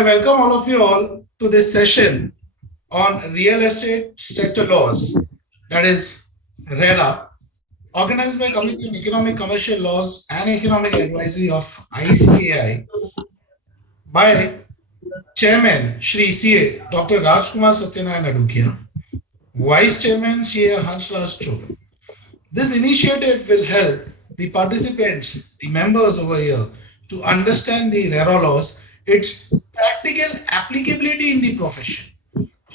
I welcome all of you all to this session on real estate sector laws, that is RERA, organized by Committee on Economic Commercial Laws and Economic Advisory of ICAI by Chairman Shri CA Dr. Rajkumar Satyanarayan Adukia, Vice Chairman CA Hansraj Choban. This initiative will help the participants, the members over here, to understand the RERA laws, its practical applicability in the profession,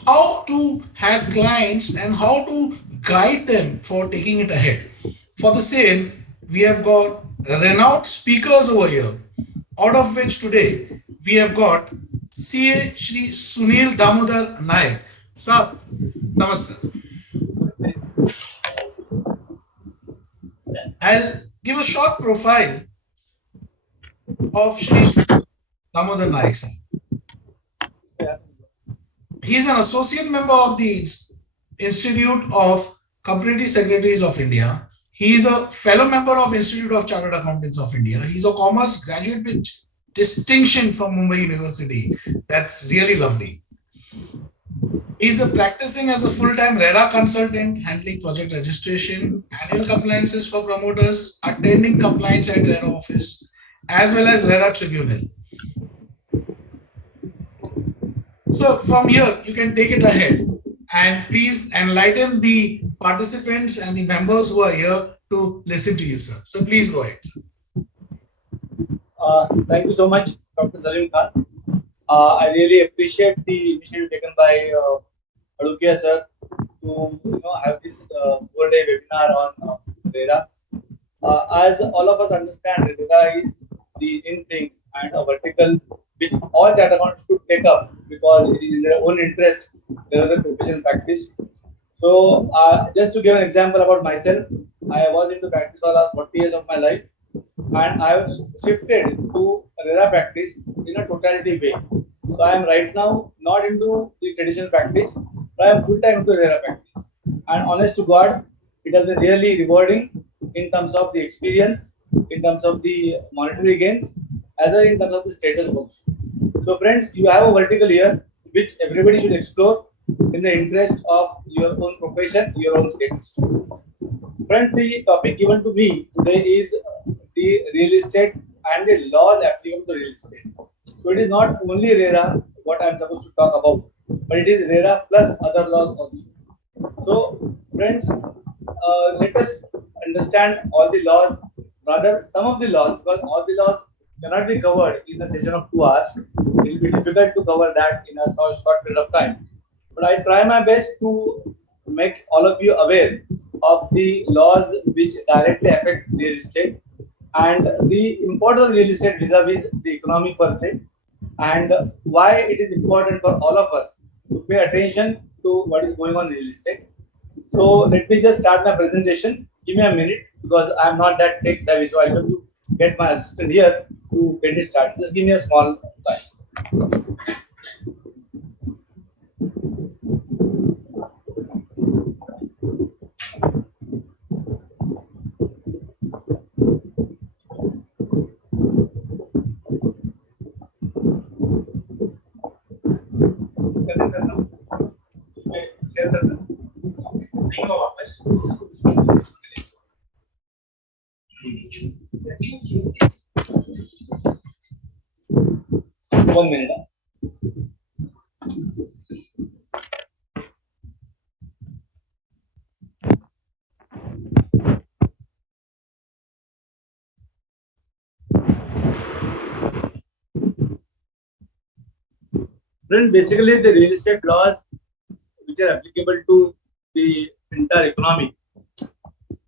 how to have clients and how to guide them for taking it ahead. For the same, we have got renowned speakers over here, out of which today we have got CA Shri Sunil Damodar Naik. Sir, namaste. I'll give a short profile of Shri Damodar Naik. He is an associate member of the Institute of Cooperative Secretaries of India. He is a fellow member of Institute of Chartered Accountants of India. He's a commerce graduate with distinction from Mumbai University. That's really lovely. He's practicing as a full-time RERA consultant, handling project registration, annual compliances for promoters, attending compliance at RERA office, as well as RERA tribunal. So from here, you can take it ahead and please enlighten the participants and the members who are here to listen to you, sir. So please go ahead. Thank you so much, Dr. Salim Khan. I really appreciate the initiative taken by Adukia sir to have this 4-day webinar on RERA. As all of us understand, RERA is the in thing and a vertical which all chartered accountants should take up because it is in their own interest. There is a professional practice. So, just to give an example about myself, I was into practice for the last 40 years of my life, and I have shifted to RERA practice in a totality way. So, I am right now not into the traditional practice, but I am full time into RERA practice. And honest to God, it has been really rewarding in terms of the experience, in terms of the monetary gains, as well as in terms of the status also. So, friends, you have a vertical here which everybody should explore in the interest of your own profession, your own status. Friends, the topic given to me today is the real estate and the laws applicable to real estate. So it is not only RERA what I am supposed to talk about, but it is RERA plus other laws also. So friends, let us understand all the laws, rather some of the laws, because all the laws cannot be covered in a session of 2 hours. It will be difficult to cover that in a short period of time. But I try my best to make all of you aware of the laws which directly affect real estate and the importance of real estate vis-a-vis the economy per se, and why it is important for all of us to pay attention to what is going on in real estate. So let me just start my presentation. Give me a minute because I am not that tech savvy, so I have to get my assistant here to get it started. Just give me a small time. One minute. Friend, basically the real estate laws which are applicable to the entire economy.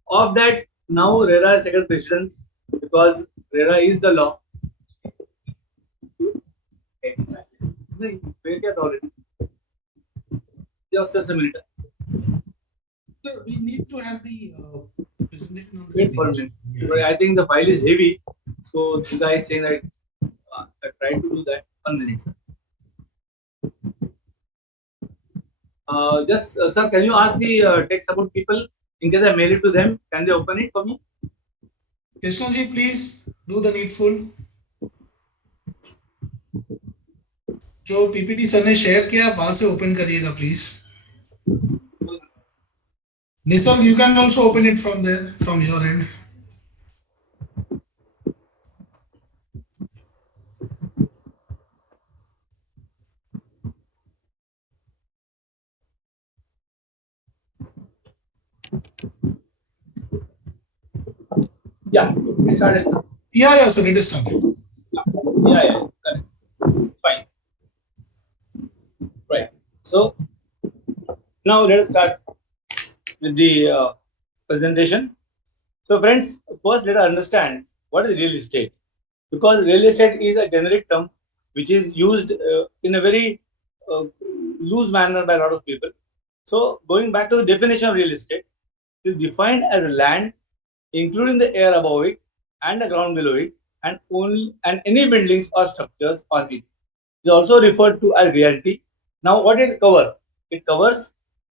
Of that, now RERA is taken precedence because RERA is the law. Just a minute. Sir, we need to have the presentation on Wait for a minute. I think the file is heavy, so the guy is saying that I tried to do that. 1 minute, sir. Sir, can you ask the tech support people in case I mail it to them? Can they open it for me? Krishnaji, please do the needful. जो PPT sir ने share किया आप वहां से open करिएगा please. Nissan, you can also open it from there, from your end. Yeah, it started, sir. Yeah, sir, it is started. Yeah, correct. Fine. Right. So now let us start with the presentation. So friends, first let us understand what is real estate, because real estate is a generic term which is used in a very uh, loose manner by a lot of people. So going back to the definition of real estate, it is defined as land, including the air above it and the ground below it, and any buildings or structures on it. It is also referred to as realty. Now, what it covers? It covers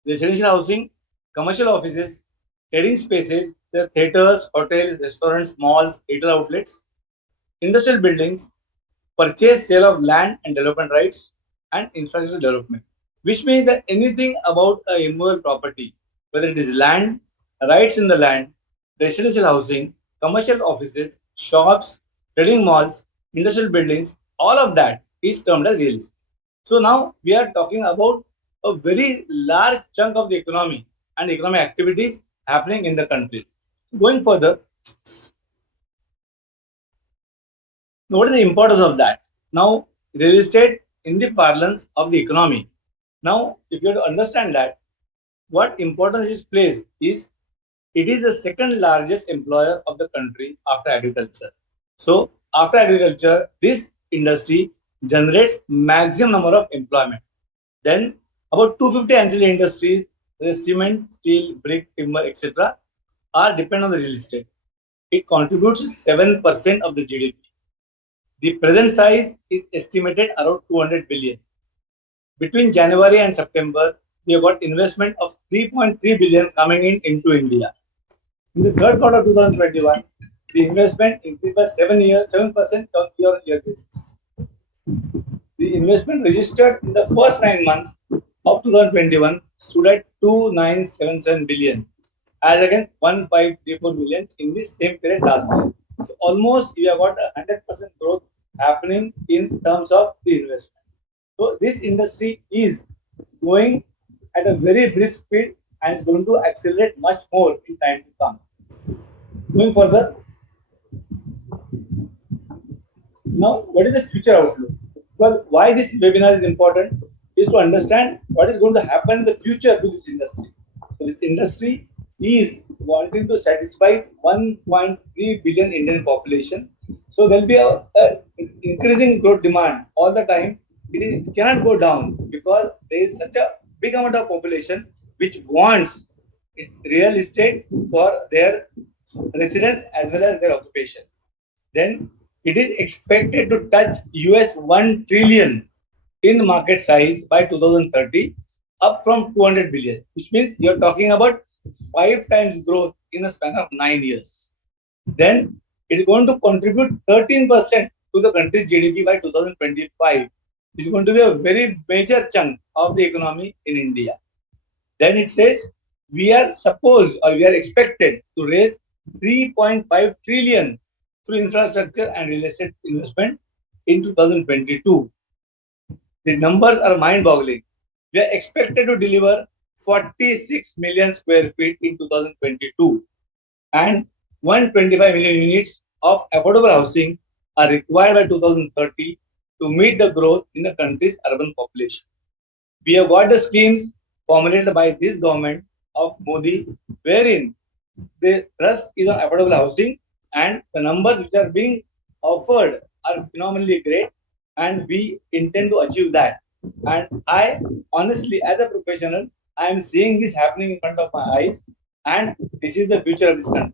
residential housing, commercial offices, trading spaces, the theaters, hotels, restaurants, malls, retail outlets, industrial buildings, purchase, sale of land and development rights, and infrastructure development. Which means that anything about a immovable property, whether it is land, rights in the land, residential housing, commercial offices, shops, trading malls, industrial buildings, all of that is termed as real estate. So now we are talking about a very large chunk of the economy and economic activities happening in the country. Going further, now, what is the importance of that? Now, real estate in the parlance of the economy. Now, if you have to understand that, what importance it plays is it is the second largest employer of the country after agriculture. So, after agriculture, this industry generates maximum number of employment. Then, about 250 ancillary industries, the cement, steel, brick, timber, etc., are dependent on the real estate. It contributes 7% of the GDP. The present size is estimated around 200 billion. Between January and September, we have got investment of 3.3 billion coming in into India. In the third quarter of 2021, the investment increased by 7% on year-on-year basis. The investment registered in the first 9 months of 2021 stood at 2977 billion, as against 1534 billion in the same period last year. So almost we have got 100% growth happening in terms of the investment. So this industry is going at a very brisk speed and it's going to accelerate much more in time to come. Going further, now, what is the future outlook? Well, why this webinar is important is to understand what is going to happen in the future to this industry. So, this industry is wanting to satisfy 1.3 billion Indian population. So, there will be a increasing growth demand all the time. It cannot go down because there is such a big amount of population which wants real estate for their residence as well as their occupation. Then it is expected to touch US 1 trillion in market size by 2030, up from 200 billion, which means you're talking about 5 times growth in a span of 9 years. Then it's going to contribute 13% to the country's GDP by 2025. It's going to be a very major chunk of the economy in India. Then it says we are supposed or we are expected to raise 3.5 trillion through infrastructure and real estate investment in 2022. The numbers are mind-boggling. We are expected to deliver 46 million square feet in 2022 and 125 million units of affordable housing are required by 2030 to meet the growth in the country's urban population. We have got the schemes formulated by this government of Modi, wherein the thrust is on affordable housing, and the numbers which are being offered are phenomenally great, and we intend to achieve that. And I honestly, as a professional, I am seeing this happening in front of my eyes, and this is the future of this country.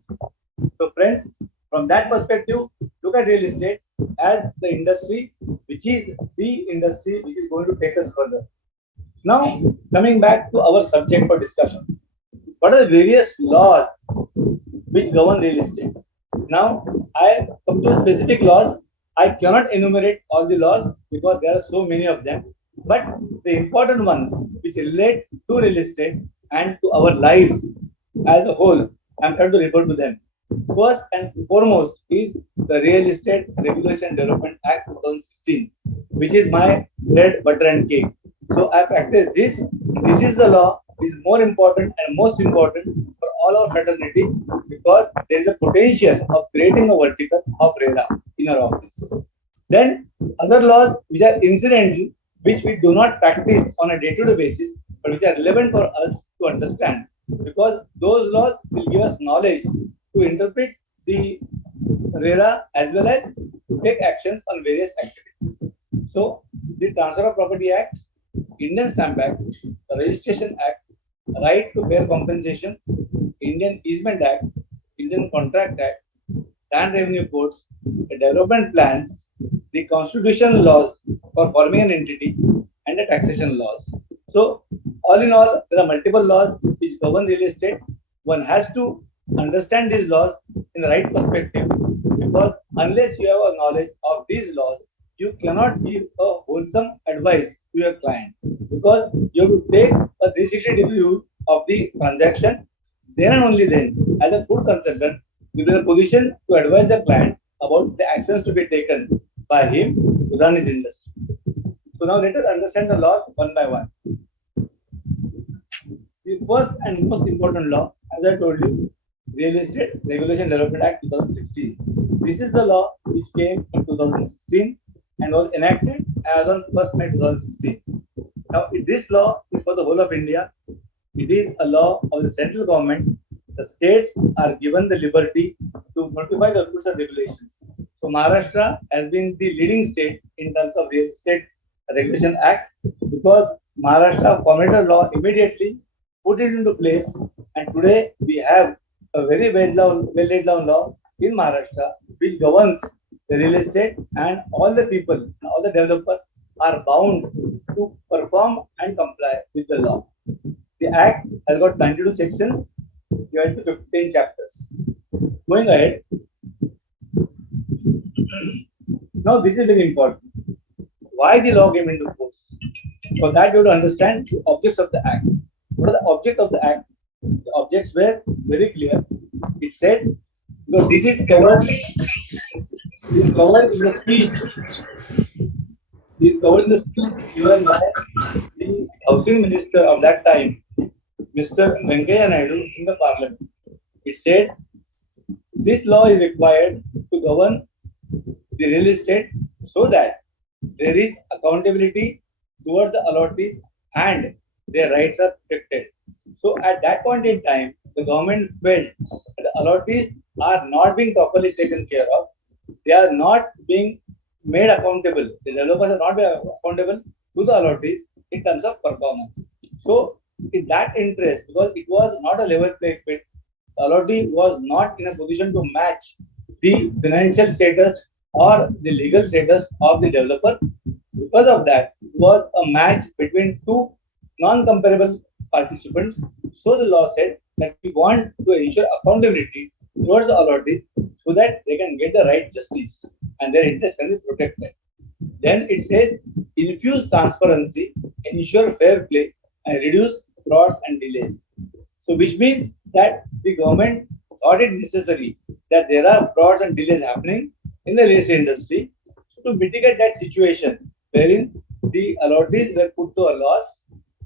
So, friends, from that perspective, look at real estate as the industry which is the industry which is going to take us further. Now, coming back to our subject for discussion, what are the various laws which govern real estate? Now, I come to specific laws I cannot enumerate all the laws because there are so many of them. But the important ones which relate to real estate and to our lives as a whole, I'm trying to refer to them. First and foremost is the Real Estate Regulation Development Act 2016, which is my bread, butter, and cake. So I practice this. This is the law which is more important and most important for all our fraternity because there is a potential of creating a vertical of RERA in our office. Then other laws which are incidental, which we do not practice on a day-to-day basis, but which are relevant for us to understand, because those laws will give us knowledge to interpret the RERA as well as to take actions on various activities. So the Transfer of Property Act, Indian Stamp Act, the Registration Act, Right to Fair Compensation, Indian Easement Act, Indian Contract Act, land revenue codes, the development plans, the constitutional laws for forming an entity, and the taxation laws. So, all in all, there are multiple laws which govern real estate. One has to understand these laws in the right perspective because unless you have a knowledge of these laws, you cannot give a wholesome advice to your client because you have to take a 360 degree view of the transaction. Then and only then, as a good consultant, you will be in a position to advise the client about the actions to be taken by him to run his industry. So now let us understand the laws one by one. The first and most important law, as I told you, Real Estate Regulation Development Act 2016. This is the law which came in 2016 and was enacted as on 1st May 2016. Now, this law is for the whole of India. It is a law of the central government. The states are given the liberty to notify the rules and regulations. So, Maharashtra has been the leading state in terms of Real Estate Regulation Act because Maharashtra formulated law immediately, put it into place, and today we have a very well laid down law in Maharashtra which governs the real estate, and all the people and all the developers are bound to perform and comply with the law. The Act has got 92 sections divided to 15 chapters. Going ahead, now this is very important. Why the law came into force? For that, you have to understand the objects of the Act. What are the objects of the Act? The objects were very clear. It said, because this is covered in the speech. This is covered in the speech given by the housing minister of that time, Mr. Venkaiah Naidu, in the parliament. It said, this law is required to govern the real estate so that there is accountability towards the allottees and their rights are protected. So at that point in time, the government felt that the allottees are not being properly taken care of. They are not being made accountable. The developers are not being accountable to the allottees in terms of performance. So in that interest, because it was not a level playing field, the allottee was not in a position to match the financial status or the legal status of the developer. Because of that, it was a match between two non-comparable participants. So the law said that we want to ensure accountability towards the allottees so that they can get the right justice and their interests can be protected. Then it says infuse transparency, ensure fair play, and reduce frauds and delays. So which means that the government thought it necessary that there are frauds and delays happening in the real estate industry. So to mitigate that situation wherein the allottees were put to a loss,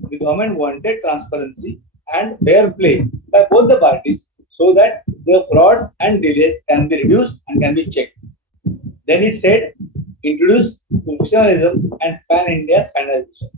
the government wanted transparency and fair play by both the parties so that the frauds and delays can be reduced and can be checked. Then it said introduce professionalism and pan-India standardization,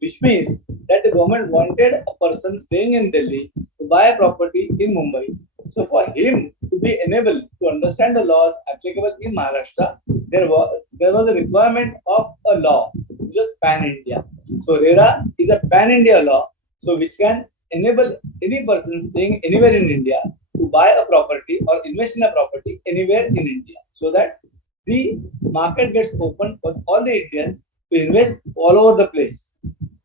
which means that the government wanted a person staying in Delhi to buy a property in Mumbai. So for him to be enabled to understand the laws applicable in Maharashtra, there was a requirement of a law which was pan-India. So RERA is a pan-India law, so which can enable any person staying anywhere in India to buy a property or invest in a property anywhere in India, so that the market gets open for all the Indians to invest all over the place.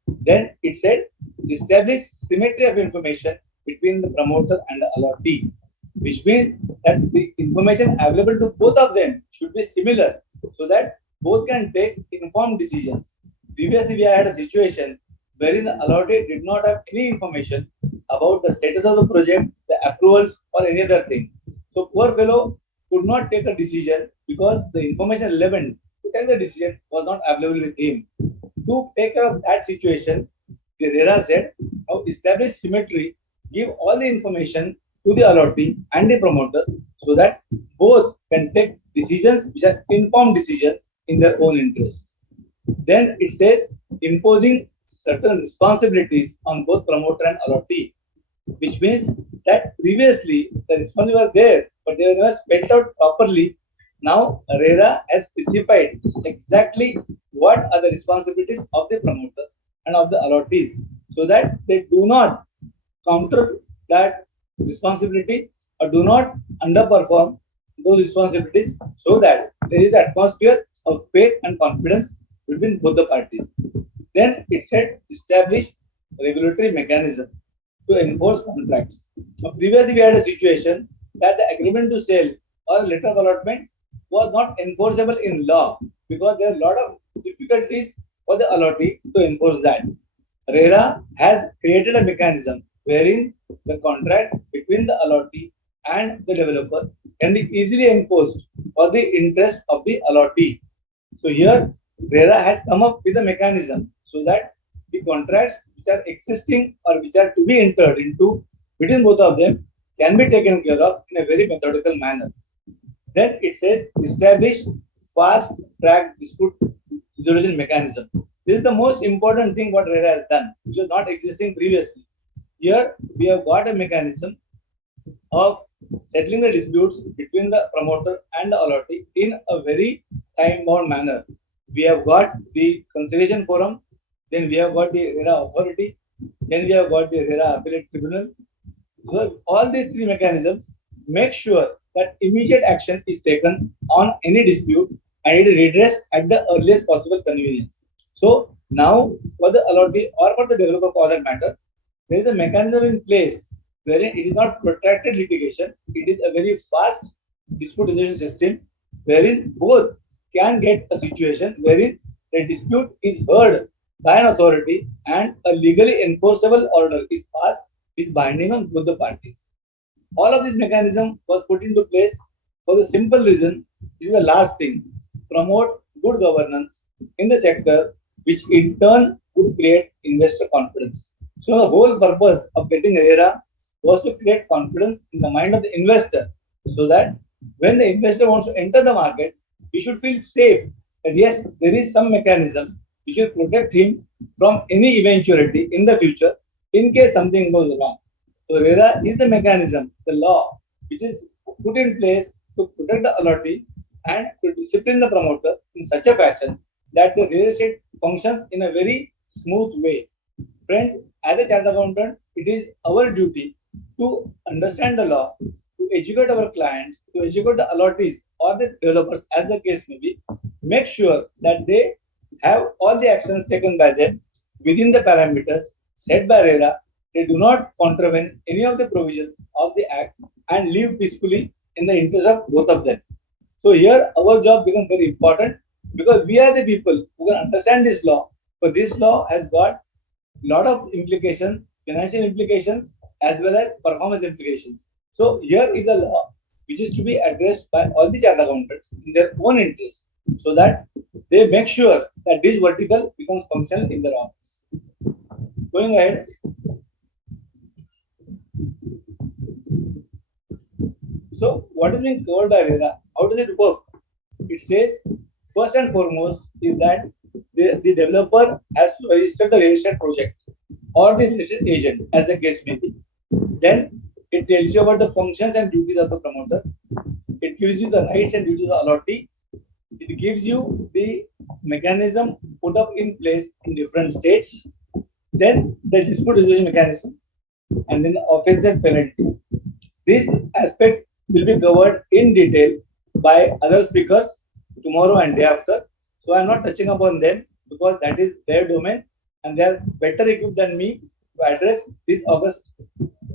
Then it said establish symmetry of information between the promoter and the allottee, which means that the information available to both of them should be similar so that both can take informed decisions. Previously, we had a situation wherein the allotee did not have any information about the status of the project, the approvals, or any other thing. So, poor fellow could not take a decision because the information relevant to take the decision was not available with him. To take care of that situation, the RERA said, now establish symmetry, give all the information to the allotee and the promoter so that both can take decisions which are informed decisions in their own interests. Then it says imposing certain responsibilities on both promoter and allotee, which means that previously the responsibilities were there, but they were never spelled out properly. Now RERA has specified exactly what are the responsibilities of the promoter and of the allottees, so that they do not counter that responsibility or do not underperform those responsibilities, so that there is an atmosphere of faith and confidence between both the parties. Then it said establish regulatory mechanism to enforce contracts. Now, previously, we had a situation that the agreement to sell or letter of allotment was not enforceable in law because there are a lot of difficulties for the allotee to enforce that. RERA has created a mechanism wherein the contract between the allotee and the developer can be easily enforced for the interest of the allotee. So here RERA has come up with a mechanism so that the contracts which are existing or which are to be entered into between both of them can be taken care of in a very methodical manner. Then it says establish fast track dispute resolution mechanism. This is the most important thing what RERA has done, which was not existing previously. Here we have got a mechanism of settling the disputes between the promoter and the allotee in a very time-bound manner. We have got the conciliation forum, then we have got the RERA authority, then we have got the RERA appellate tribunal. So all these three mechanisms make sure that immediate action is taken on any dispute and it is redressed at the earliest possible convenience. So now for the allotee or for the developer for that matter, there is a mechanism in place wherein it is not protracted litigation, it is a very fast dispute resolution system wherein both can get a situation wherein the dispute is heard by an authority and a legally enforceable order is passed is binding on both the parties. All of this mechanism was put into place for the simple reason, this is the last thing, promote good governance in the sector, which in turn would create investor confidence. So the whole purpose of getting RERA was to create confidence in the mind of the investor so that when the investor wants to enter the market, he should feel safe that yes, there is some mechanism which will protect him from any eventuality in the future in case something goes wrong. So RERA is the mechanism, the law, which is put in place to protect the allotee and to discipline the promoter in such a fashion that the real estate functions in a very smooth way. Friends, as a chartered accountant, it is our duty to understand the law, to educate our clients, to educate the allottees or the developers, as the case may be, make sure that they have all the actions taken by them within the parameters set by RERA. They do not contravene any of the provisions of the Act and live peacefully in the interest of both of them. So here our job becomes very important because we are the people who can understand this law. But this law has got a lot of implications, financial implications, as well as performance implications. So here is a law which is to be addressed by all the chartered accountants in their own interest, so that they make sure that this vertical becomes functional in their office. Going ahead. So what is being covered by RERA? How does it work? It says first and foremost is that the developer has to register the real estate project or the real estate agent, as the case may be. Then it tells you about the functions and duties of the promoter. It gives you the rights and duties of the allotee. It gives you the mechanism put up in place in different states. Then the dispute resolution mechanism, and then the offense and penalties. This aspect will be covered in detail by other speakers tomorrow and day after. So I'm not touching upon them because that is their domain and they are better equipped than me to address this August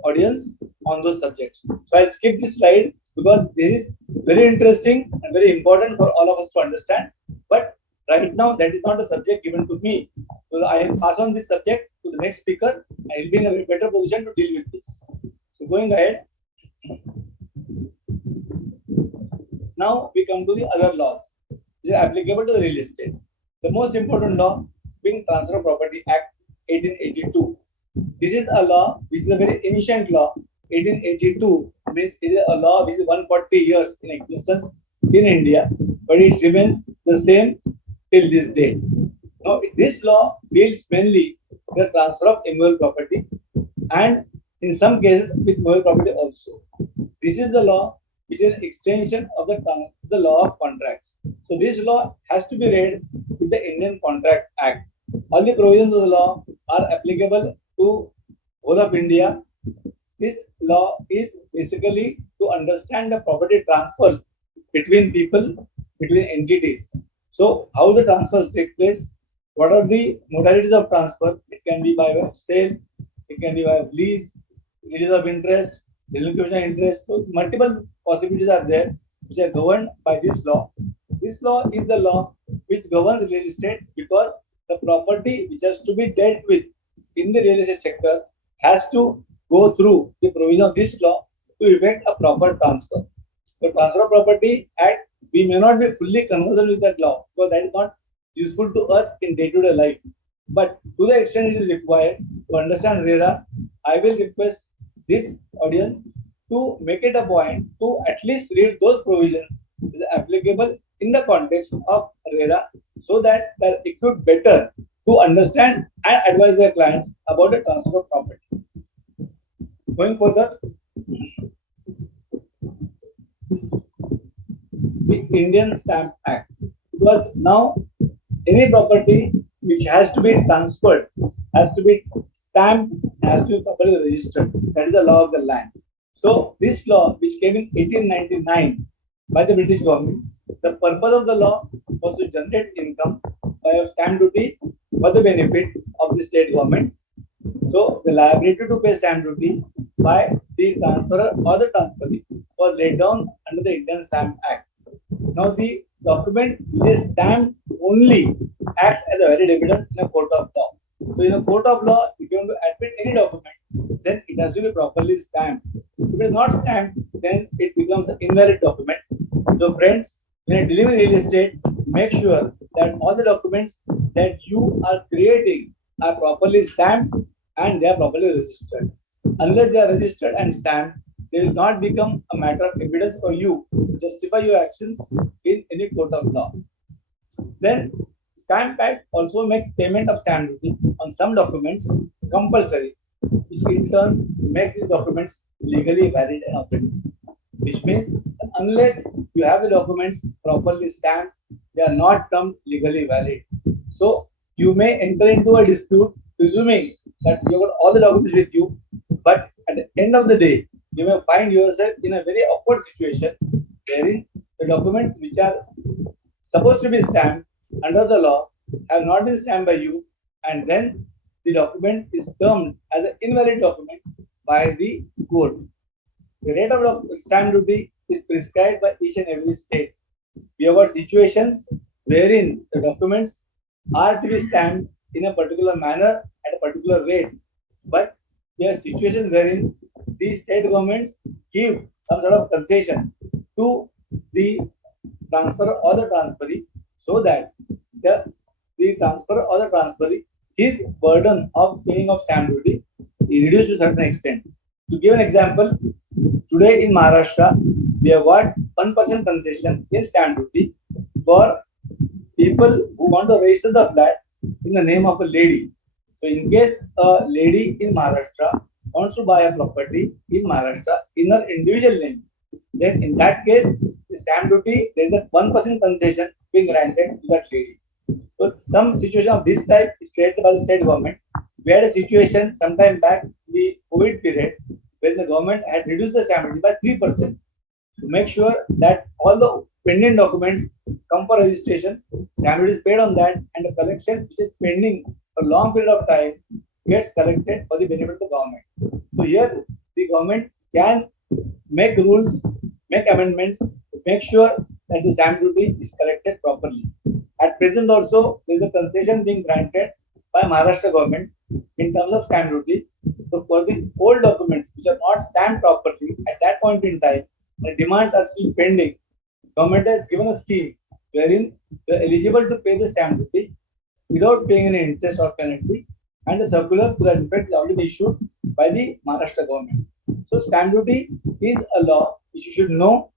audience on those subjects. So I'll skip this slide because this is very interesting and very important for all of us to understand. But right now, that is not a subject given to me. So I will pass on this subject to the next speaker, and he'll be in a better position to deal with this. So going ahead, now we come to the other laws which are applicable to the real estate. The most important law being Transfer of Property Act 1882. This is a law which is a very ancient law. 1882 means it is a law which is 140 years in existence in India, but it remains the same till this date. Now, this law deals mainly with the transfer of immovable property and in some cases with movable property also. This is the law which is an extension of the law of contracts. So this law has to be read with the Indian Contract Act. All the provisions of the law are applicable to whole of India. This law is basically to understand the property transfers between people, between entities. So how the transfers take place, what are the modalities of transfer? It can be by way of sale, it can be by lease, release of interest, relinquishment of interest. So multiple possibilities are there which are governed by this law. This law is the law which governs real estate because the property which has to be dealt with in the real estate sector has to go through the provision of this law to effect a proper transfer. So Transfer of Property Act, we may not be fully conversant with that law because that is not useful to us in day-to-day life. But to the extent it is required to understand RERA, I will request this audience to make it a point to at least read those provisions which are applicable in the context of RERA so that they are equipped better to understand and advise their clients about the transfer of property. Going further, the Indian Stamp Act, because now any property which has to be transferred has to be stamped, has to be properly registered. That is the law of the land. So this law, which came in 1899 by the British government, the purpose of the law was to generate income by stamp duty for the benefit of the state government. So the liability to pay stamp duty by the transferor or the transferee was laid down under the Indian Stamp Act. Now the document which is stamped only acts as a valid evidence in a court of law. So in a court of law, if you want to admit any document, then it has to be properly stamped. If it is not stamped, then it becomes an invalid document. So friends, when you deal with real estate, make sure that all the documents that you are creating are properly stamped and they are properly registered. Unless they are registered and stamped, they will not become a matter of evidence for you to justify your actions in any court of law. Then, Stamp Act also makes payment of stamp duty on some documents compulsory, which in turn makes these documents legally valid and authentic. Which means unless you have the documents properly stamped, they are not termed legally valid. So you may enter into a dispute presuming that you have got all the documents with you, but at the end of the day, you may find yourself in a very awkward situation wherein the documents which are supposed to be stamped under the law have not been stamped by you, and then the document is termed as an invalid document by the court. The rate of stamp duty is prescribed by each and every state. We have got situations wherein the documents are to be stamped in a particular manner at a particular rate, but there are situations wherein the state governments give some sort of concession to the transfer or the transferee so that the transfer or the transferee, his burden of paying of stamp duty is reduced to a certain extent. To give an example, today in Maharashtra, we have got 1% concession in stamp duty for people who want to register the flat in the name of a lady. So, in case a lady in Maharashtra wants to buy a property in Maharashtra in her individual name, then in that case, the stamp duty, there is a 1% concession being granted to that lady. So, some situation of this type is created by the state government. We had a situation sometime back in the COVID period where the government had reduced the stamp duty by 3% to make sure that all the pending documents come for registration, stamp duty is paid on that, and the collection which is pending for a long period of time gets collected for the benefit of the government. So here the government can make rules make amendments to make sure that the stamp duty is collected properly. At present also, there is a concession being granted by Maharashtra government in terms of stamp duty. So for the old documents which are not stamped properly at that point in time, the demands are still pending. Government has given a scheme wherein you are eligible to pay the stamp duty without paying any interest or penalty, and the circular to that effect is already issued by the Maharashtra government. So stamp duty is a law which you should know,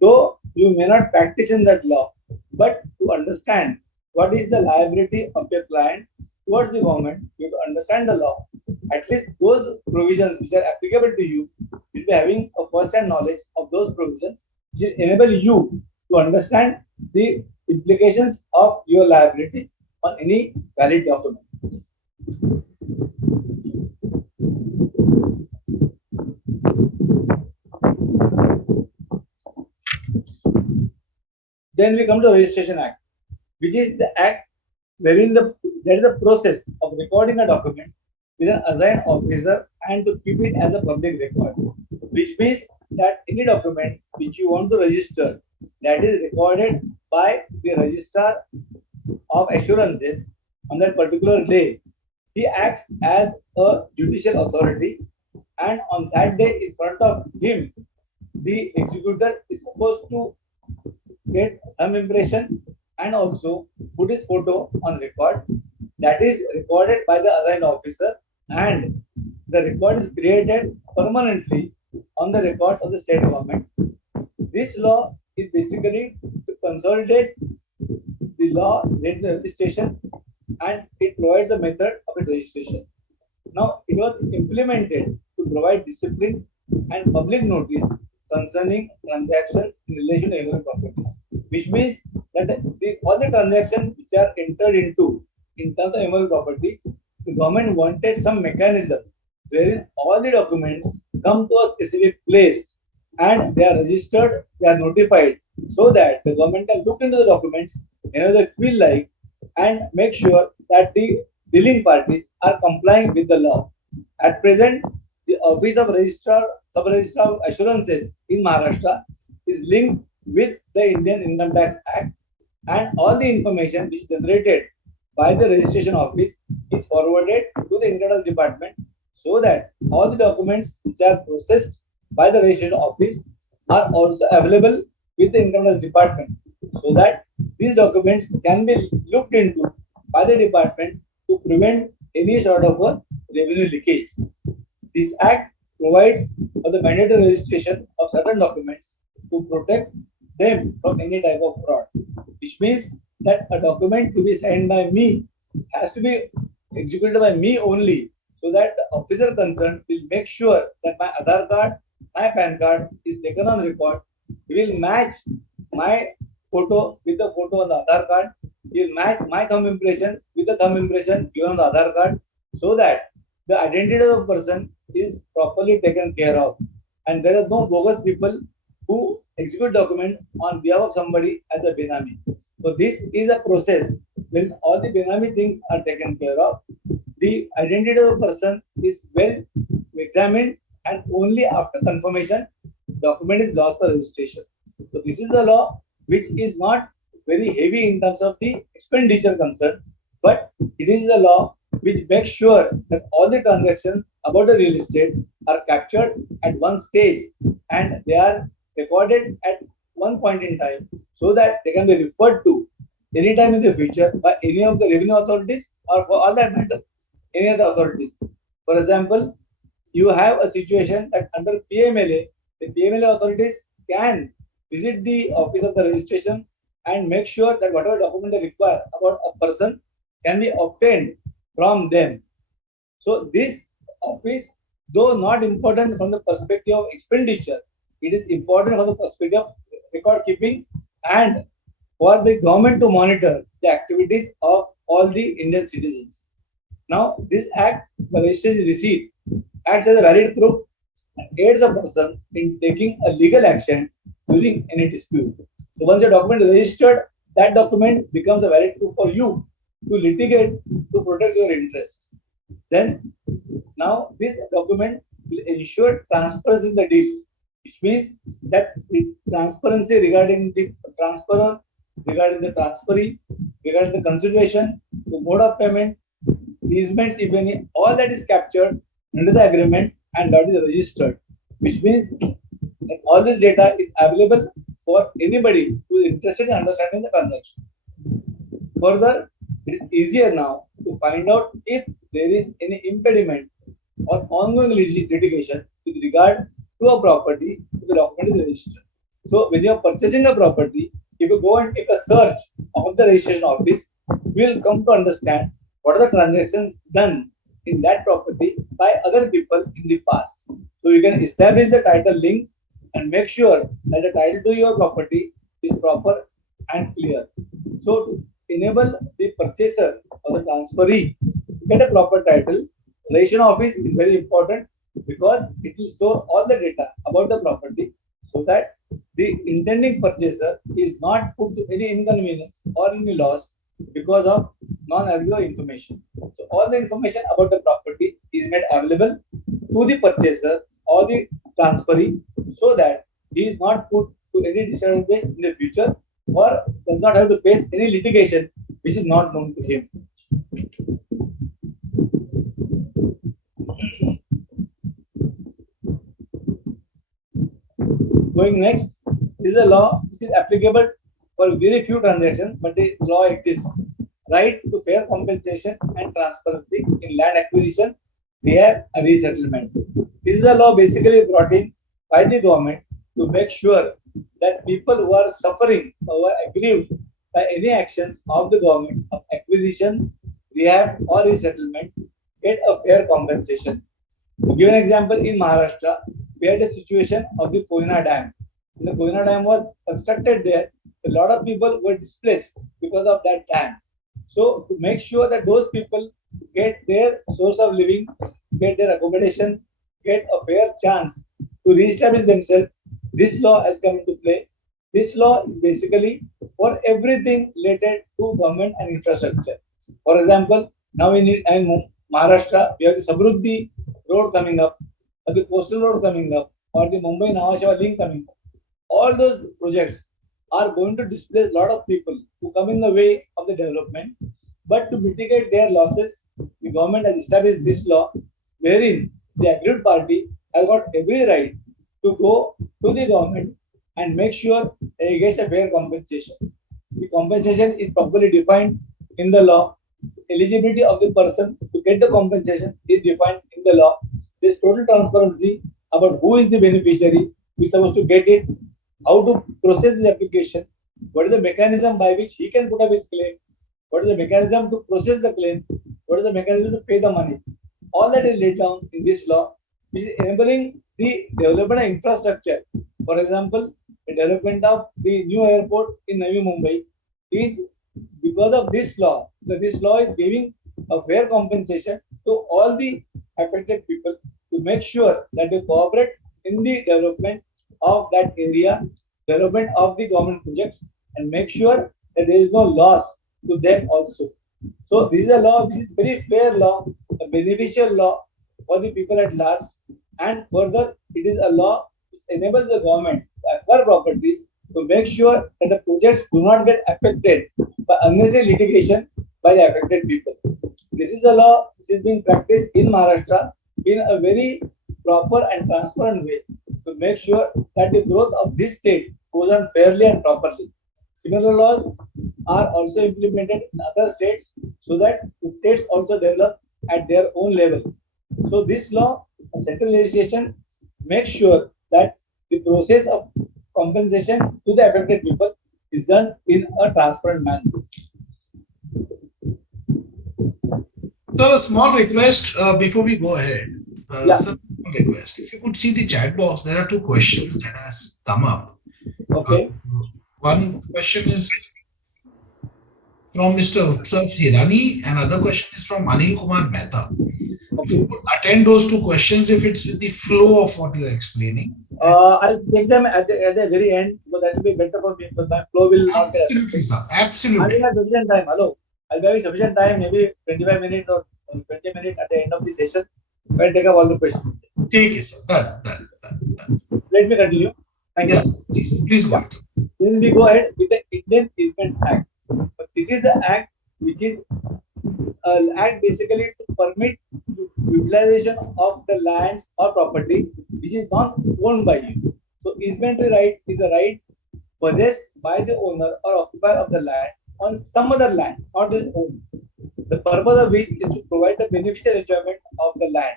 though you may not practice in that law, but to understand what is the liability of your client towards the government, you have to understand the law. At least those provisions which are applicable to you, you should be having a first-hand knowledge of those provisions, which will enable you to understand the implications of your liability on any valid document. Then we come to the Registration Act, which is the act wherein there is a process of recording a document with an assigned officer and to keep it as a public record, which means that any document which you want to register that is recorded by the registrar of assurances on that particular day, he acts as a judicial authority, and on that day in front of him the executor is supposed to get thumb impression and also put his photo on record, that is recorded by the assigned officer, and the record is created permanently on the records of the state government. This law is basically to consolidate the law related to registration, and it provides the method of its registration. Now, it was implemented to provide discipline and public notice concerning transactions in relation to animal properties, which means that all the transactions which are entered into in terms of animal property, the government wanted some mechanism wherein all the documents come to a specific place and they are registered, they are notified, so that the government can look into the documents whenever they feel like and make sure that the dealing parties are complying with the law. At present, the Office of Registrar, Sub-Registrar of Assurances in Maharashtra is linked with the Indian Income Tax Act, and all the information which is generated by the registration office is forwarded to the Income Tax Department, so that all the documents which are processed by the registration office are also available with the Income Tax Department, so that these documents can be looked into by the department to prevent any sort of a revenue leakage. This act provides for the mandatory registration of certain documents to protect them from any type of fraud, which means that a document to be signed by me has to be executed by me only, so that the officer concerned will make sure that my Aadhaar card, my PAN card is taken on record. He will match my photo with the photo on the Aadhaar card. He will match my thumb impression with the thumb impression given on the Aadhaar card, so that the identity of the person is properly taken care of, and there are no bogus people who execute document on behalf of somebody as a benami. So this is a process when all the benami things are taken care of. The identity of the person is well examined, and only after confirmation document is lost for registration. So this is a law which is not very heavy in terms of the expenditure concern, but it is a law which makes sure that all the transactions about the real estate are captured at one stage and they are recorded at one point in time, so that they can be referred to anytime in the future by any of the revenue authorities, or for all that matter, any other authorities. For example, you have a situation that under PMLA, the PMLA authorities can visit the office of the registration and make sure that whatever document they require about a person can be obtained from them. So this office, though not important from the perspective of expenditure, it is important from the perspective of record keeping and for the government to monitor the activities of all the Indian citizens. Now, this act, the registration receipt, acts as a valid proof and aids a person in taking a legal action during any dispute. So once a document is registered, that document becomes a valid proof for you to litigate to protect your interests. Then, now this document will ensure transparency in the deals. which means that the transparency regarding the transferor, regarding the transferee, regarding the consideration, the mode of payment, easements, if any, all that is captured under the agreement and that is registered, which means that all this data is available for anybody who is interested in understanding the transaction. Further, it is easier now to find out if there is any impediment or ongoing litigation with regard to a property if the document is registered. So when you are purchasing a property, if you go and take a search of the registration office, you will come to understand what are the transactions done in that property by other people in the past. So you can establish the title link and make sure that the title to your property is proper and clear. So to enable the purchaser or the transferee to get a proper title, registration office is very important because it will store all the data about the property so that the intending purchaser is not put to any inconvenience or any loss because of non-available information. So all the information about the property is made available to the purchaser or the transferee so that he is not put to any disadvantage in the future or does not have to face any litigation which is not known to him. Going next, this is a law which is applicable for very few transactions, but the law exists. Right to fair compensation and transparency in land acquisition, rehab, and resettlement. This is a law basically brought in by the government to make sure that people who are suffering or are aggrieved by any actions of the government of acquisition, rehab, or resettlement get a fair compensation. To give an example, in Maharashtra, we had a situation of the Koyna Dam. When the Koyna Dam was constructed there, a lot of people were displaced because of that dam. So to make sure that those people get their source of living, get their accommodation, get a fair chance to reestablish themselves, this law has come into play. This law is basically for everything related to government and infrastructure. For example, now in Maharashtra, we have the Samruddhi road coming up, or the coastal road coming up, or the Mumbai Navashava link coming up. All those projects are going to displace a lot of people who come in the way of the development. But to mitigate their losses, the government has established this law wherein the aggrieved party has got every right to go to the government and make sure that he gets a fair compensation. The compensation is properly defined in the law. Eligibility of the person to get the compensation is defined in the law. There is total transparency about who is the beneficiary, who is supposed to get it, how to process the application, what is the mechanism by which he can put up his claim, what is the mechanism to process the claim, what is the mechanism to pay the money. All that is laid down in this law, which is enabling the development of infrastructure. For example, the development of the new airport in Navi Mumbai is because of this law. So this law is giving a fair compensation to all the affected people to make sure that they cooperate in the development of that area, development of the government projects, and make sure that there is no loss to them also. So this is a law which is very fair law, a beneficial law for the people at large, and further it is a law which enables the government to acquire properties to make sure that the projects do not get affected by unnecessary litigation by the affected people. This is a law which is being practiced in Maharashtra in a very proper and transparent way to make sure that the growth of this state goes on fairly and properly. Similar laws are also implemented in other states so that the states also develop at their own level. So this law, central legislation, makes sure that the process of compensation to the affected people is done in a transparent manner. So a small request before we go ahead. Yeah. Small request. If you could see the chat box, there are two questions that has come up. Okay. One question is from Mr. Utsav Hirani, and another question is from Anil Kumar Mehta. If you could attend those two questions, if it's with the flow of what you are explaining. I'll take them at the very end because that will be better for me because my flow will not be. Absolutely, sir. Absolutely. I will have sufficient time. Hello. I'll be having sufficient time, maybe 25 minutes or 20 minutes at the end of the session. I'll take up all the questions. Take it, sir. Done. let me continue. Thank you. Yes, please go ahead. Then we go ahead with the Indian Easements Act. But this is the act which is act basically to permit utilization of the lands or property which is not owned by you. So easementary right is a right possessed by the owner or occupier of the land on some other land, not his own. The purpose of which is to provide the beneficial enjoyment of the land.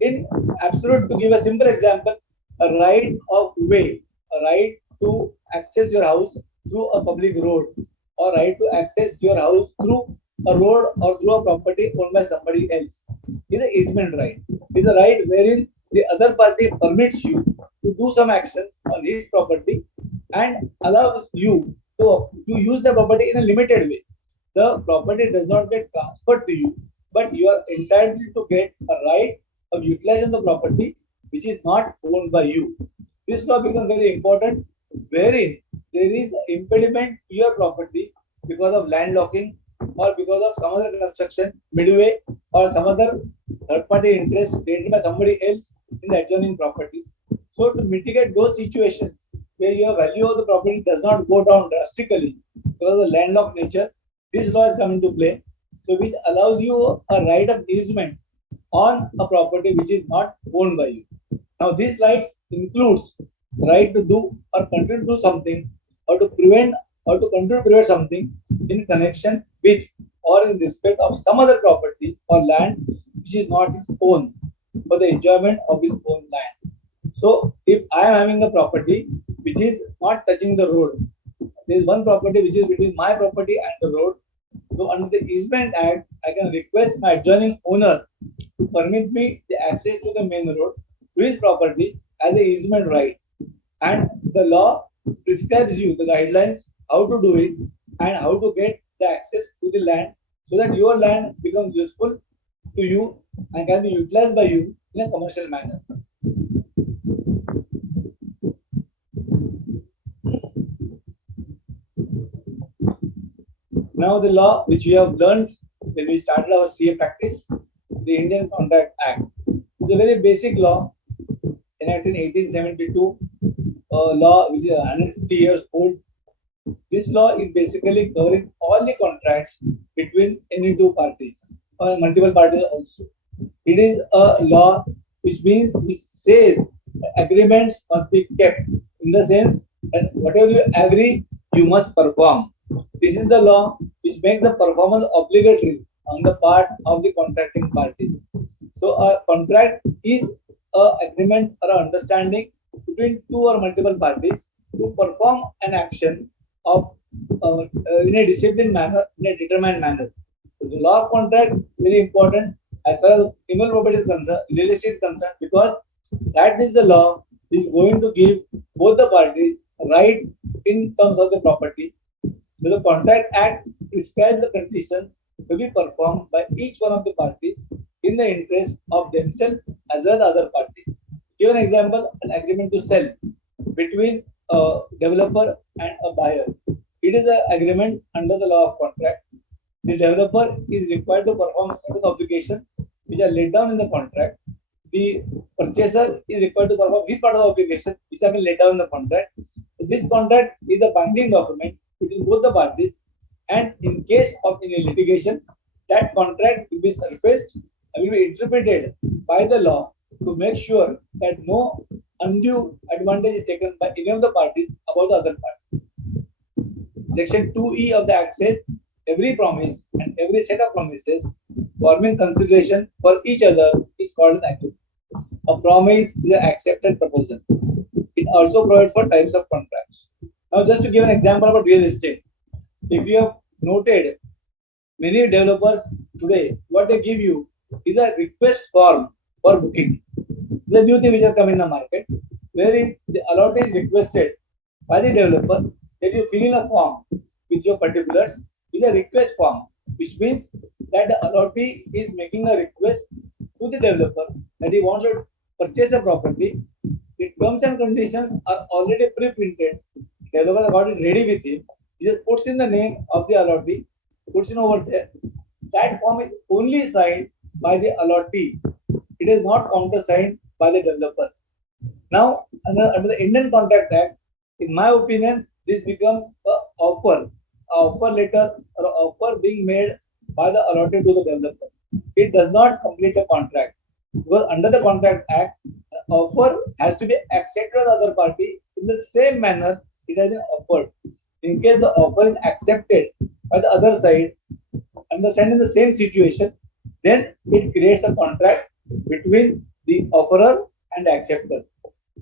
In absolute, to give a simple example, a right of way, a right to access your house through a public road, or right to access your house through a road or through a property owned by somebody else is an easement right. Is a right wherein the other party permits you to do some actions on his property and allows you to use the property in a limited way. The property does not get transferred to you, but you are entitled to get a right of utilizing the property which is not owned by you. This law becomes very important, wherein there is impediment to your property because of landlocking or because of some other construction midway or some other third party interest created by somebody else in the adjoining properties. So to mitigate those situations where your value of the property does not go down drastically because of the landlocked nature, this law is coming to play. So which allows you a right of easement on a property which is not owned by you. Now this right includes right to do or continue to do something or to prevent or to continue to prevent something in connection with or in respect of some other property or land which is not his own for the enjoyment of his own land. So if I am having a property which is not touching the road, there is one property which is between my property and the road. So under the Easement Act, I can request my adjoining owner to permit me the access to the main road to his property as a easement right. And the law prescribes you the guidelines how to do it and how to get the access to the land so that your land becomes useful to you and can be utilized by you in a commercial manner. Now the law which we have learned when we started our CA practice, the Indian Contract Act, is a very basic law enacted in 1872, a law which is 150 years old. This law is basically covering all the contracts between any two parties or multiple parties also. It is a law which says agreements must be kept in the sense that whatever you agree, you must perform. This is the law which makes the performance obligatory on the part of the contracting parties. So a contract is an agreement or an understanding between two or multiple parties to perform an action of in a disciplined manner, in a determined manner. So the law of contract is very important as far as criminal property is concerned, real estate is concerned, because that is the law which is going to give both the parties right in terms of the property. So the Contract Act prescribes the conditions to be performed by each one of the parties in the interest of themselves as well as other parties. Give an example, an agreement to sell between a developer and a buyer. It is an agreement under the law of contract. The developer is required to perform certain obligations which are laid down in the contract. The purchaser is required to perform his part of the obligation which have been laid down in the contract. So this contract is a binding document between both the parties, and in case of any litigation, that contract will be surfaced and will be interpreted by the law to make sure that no undue advantage is taken by any of the parties about the other party. Section 2E of the Act says every promise and every set of promises forming consideration for each other is called an agreement. A promise is an accepted proposal. It also provides for types of contracts. Now, just to give an example about real estate, if you have noted, many developers today, what they give you is a request form for booking. The new thing which has come in the market, wherein the allotee is requested by the developer that you fill in a form with your particulars is a request form, which means that the allotee is making a request to the developer that he wants to purchase a property. The terms and conditions are already pre-printed. Developer has got it ready with him. He just puts in the name of the allotee, puts in over there. That form is only signed by the allotee. It is not countersigned by the developer. Now, under the Indian Contract Act, in my opinion, this becomes a offer letter or a offer being made by the allotted to the developer. It does not complete a contract because under the Contract Act, the offer has to be accepted by the other party in the same manner it has been offered. In case the offer is accepted by the other side, understanding the same situation, then it creates a contract between the offerer and the acceptor.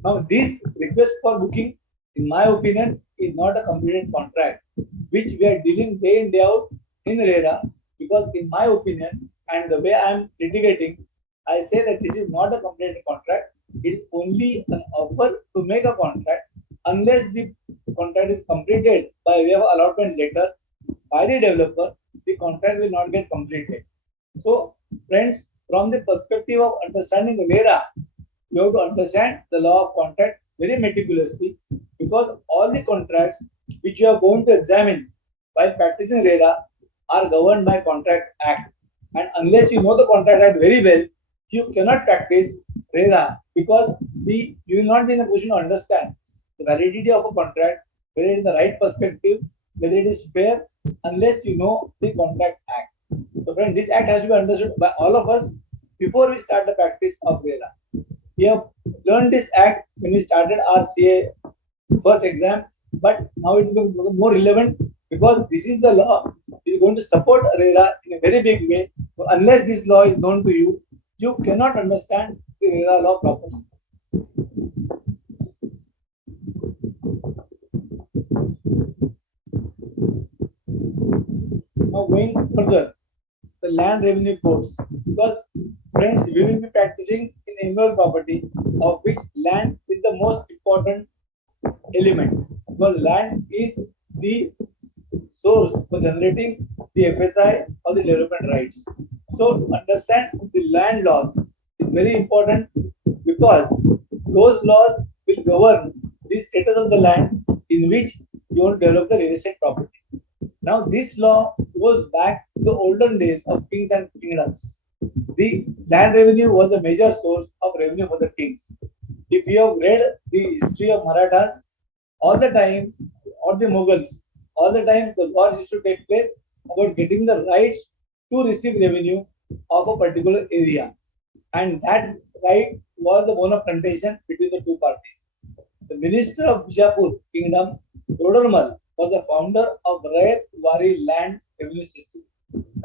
Now, this request for booking, in my opinion, is not a completed contract, which we are dealing day in day out in RERA. Because, in my opinion, and the way I am litigating, I say that this is not a completed contract. It is only an offer to make a contract, unless the contract is completed by way of allotment letter by the developer. The contract will not get completed. So, friends, from the perspective of understanding the RERA, you have to understand the law of contract very meticulously, because all the contracts which you are going to examine while practicing RERA are governed by Contract Act. And unless you know the Contract Act very well, you cannot practice RERA, because you will not be in a position to understand the validity of a contract, whether it is the right perspective, whether it is fair, unless you know the Contract Act. So, friends, this act has to be understood by all of us before we start the practice of RERA. We have learned this act when we started our CA first exam, but now it is become more relevant because this is the law which is going to support RERA in a very big way. So unless this law is known to you, you cannot understand the RERA law properly. Now, going further, the land revenue codes, because friends, we will be practicing in annual property, of which land is the most important element, because land is the source for generating the FSI or the development rights. So, to understand the land laws is very important, because those laws will govern the status of the land in which you want to develop the real estate property. Now, this law goes back to the olden days of kings and kingdoms. The land revenue was a major source of revenue for the kings. If you have read the history of Marathas, all the time, or the Mughals, all the times the wars used to take place about getting the rights to receive revenue of a particular area. And that right was the bone of contention between the two parties. The minister of Bijapur kingdom, Todarmal, was the founder of Rayat Wari land revenue system.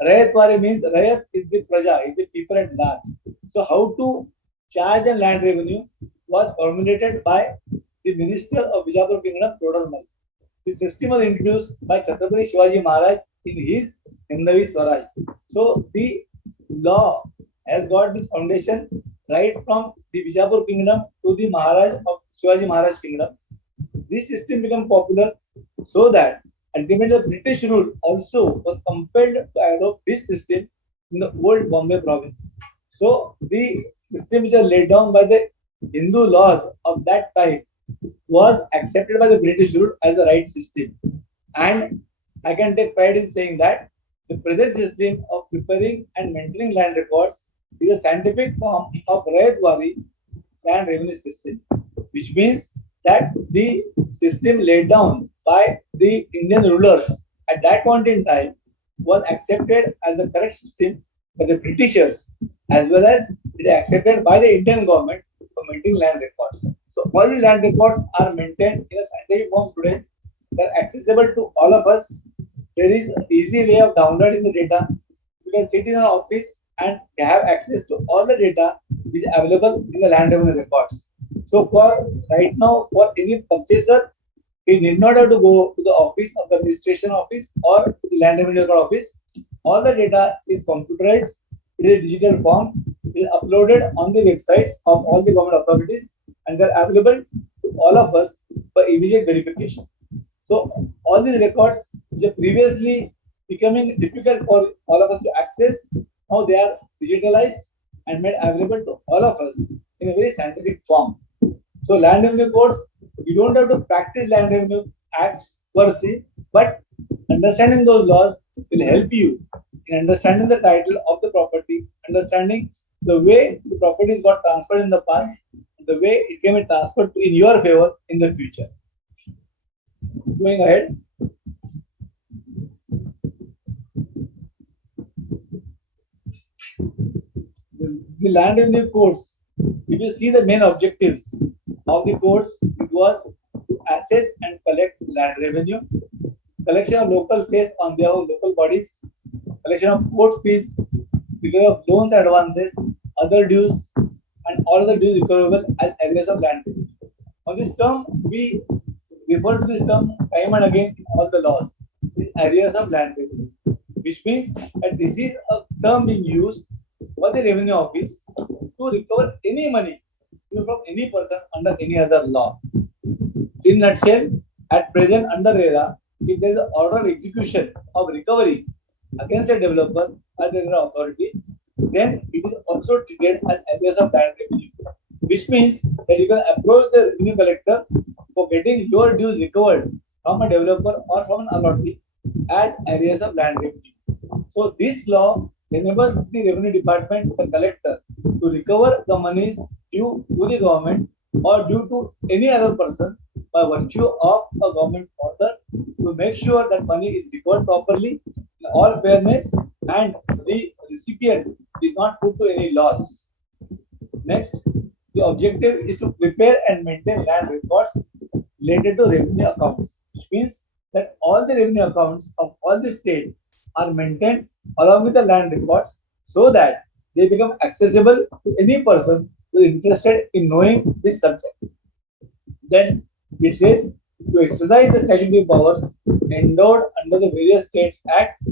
Rayat Wari means Rayat is the Praja, is the people at large. So how to charge the land revenue was formulated by the minister of Bijapur kingdom, Todarmal. The system was introduced by Chhatrapati Shivaji Maharaj in his Hindavi Swaraj. So the law has got this foundation right from the Bijapur kingdom to the Maharaj of Shivaji Maharaj kingdom. This system became popular so that ultimately the British rule also was compelled to adopt this system in the old Bombay province. So the system which was laid down by the Hindu laws of that time was accepted by the British rule as the right system. And I can take pride in saying that the present system of preparing and maintaining land records is a scientific form of Rayatwari land revenue system, which means that the system laid down by the Indian rulers at that point in time was accepted as the correct system by the Britishers, as well as it is accepted by the Indian government for maintaining land records. So all the land records are maintained in a scientific form today. They are accessible to all of us. There is an easy way of downloading the data. You can sit in an office and have access to all the data which is available in the land revenue records. So for right now, for any purchaser, he need not have to go to the office of the registration office or to the land revenue record office. All the data is computerized. It is a digital form. It is uploaded on the websites of all the government authorities, and they're available to all of us for immediate verification. So all these records which are previously becoming difficult for all of us to access, now they are digitalized and made available to all of us in a very scientific form. So land revenue codes, you don't have to practice land revenue acts per se, but understanding those laws will help you in understanding the title of the property, understanding the way the properties got transferred in the past, the way it can be transferred in your favor in the future. Going ahead. The land revenue codes, if you see the main objectives of the codes, it was to assess and collect land revenue, collection of local sales on behalf of local bodies, collection of court fees, figure of loans, advances, other dues, and all other dues recoverable as areas of land revenue. On this term, we refer to this term time and again in all the laws, these areas of land revenue, which means that this is a term being used for the revenue office to recover any money due from any person under any other law. In nutshell, at present under RERA, if there is an order of execution of recovery against a developer as the RERA authority, then it is also treated as areas of land revenue, which means that you can approach the revenue collector for getting your dues recovered from a developer or from an authority as areas of land revenue. So this law enables the revenue department, the collector, to recover the monies due to the government or due to any other person by virtue of a government order to make sure that money is recovered properly in all fairness and the recipient is not put to any loss. Next, the objective is to prepare and maintain land records related to revenue accounts, which means that all the revenue accounts of all the states are maintained along with the land records so that they become accessible to any person who is interested in knowing this subject. Then it says to exercise the statutory powers endowed under the various states act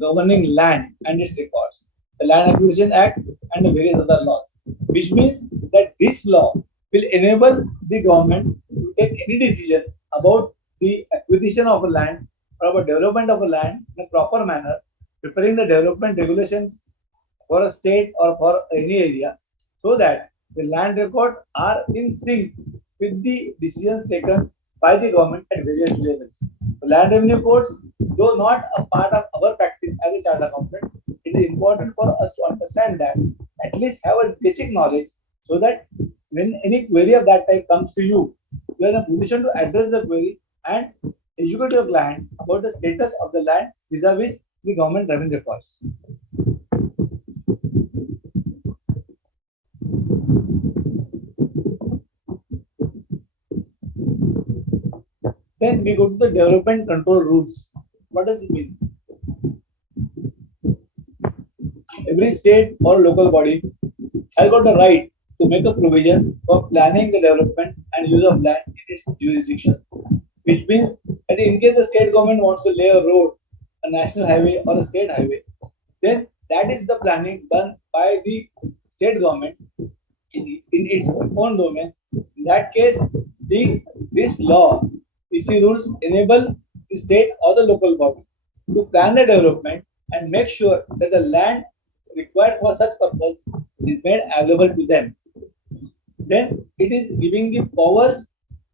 governing land and its records, the Land Acquisition Act and the various other laws, which means that this law will enable the government to take any decision about the acquisition of a land or about development of a land in a proper manner, preparing the development regulations for a state or for any area so that the land records are in sync with the decisions taken by the government at various levels. The land revenue codes, though not a part of our practice as a chartered accountant, it is important for us to understand that, at least have a basic knowledge so that when any query of that type comes to you, you are in a position to address the query and educate your client about the status of the land vis-a-vis the government revenue records. Then we go to the development control rules. What does it mean? Every state or local body has got the right to make a provision for planning the development and use of land in its jurisdiction, which means that in case the state government wants to lay a road, a national highway or a state highway, then that is the planning done by the state government in its own domain. In that case, this law, PC rules enable the state or the local body to plan the development and make sure that the land required for such purpose is made available to them. Then it is giving the powers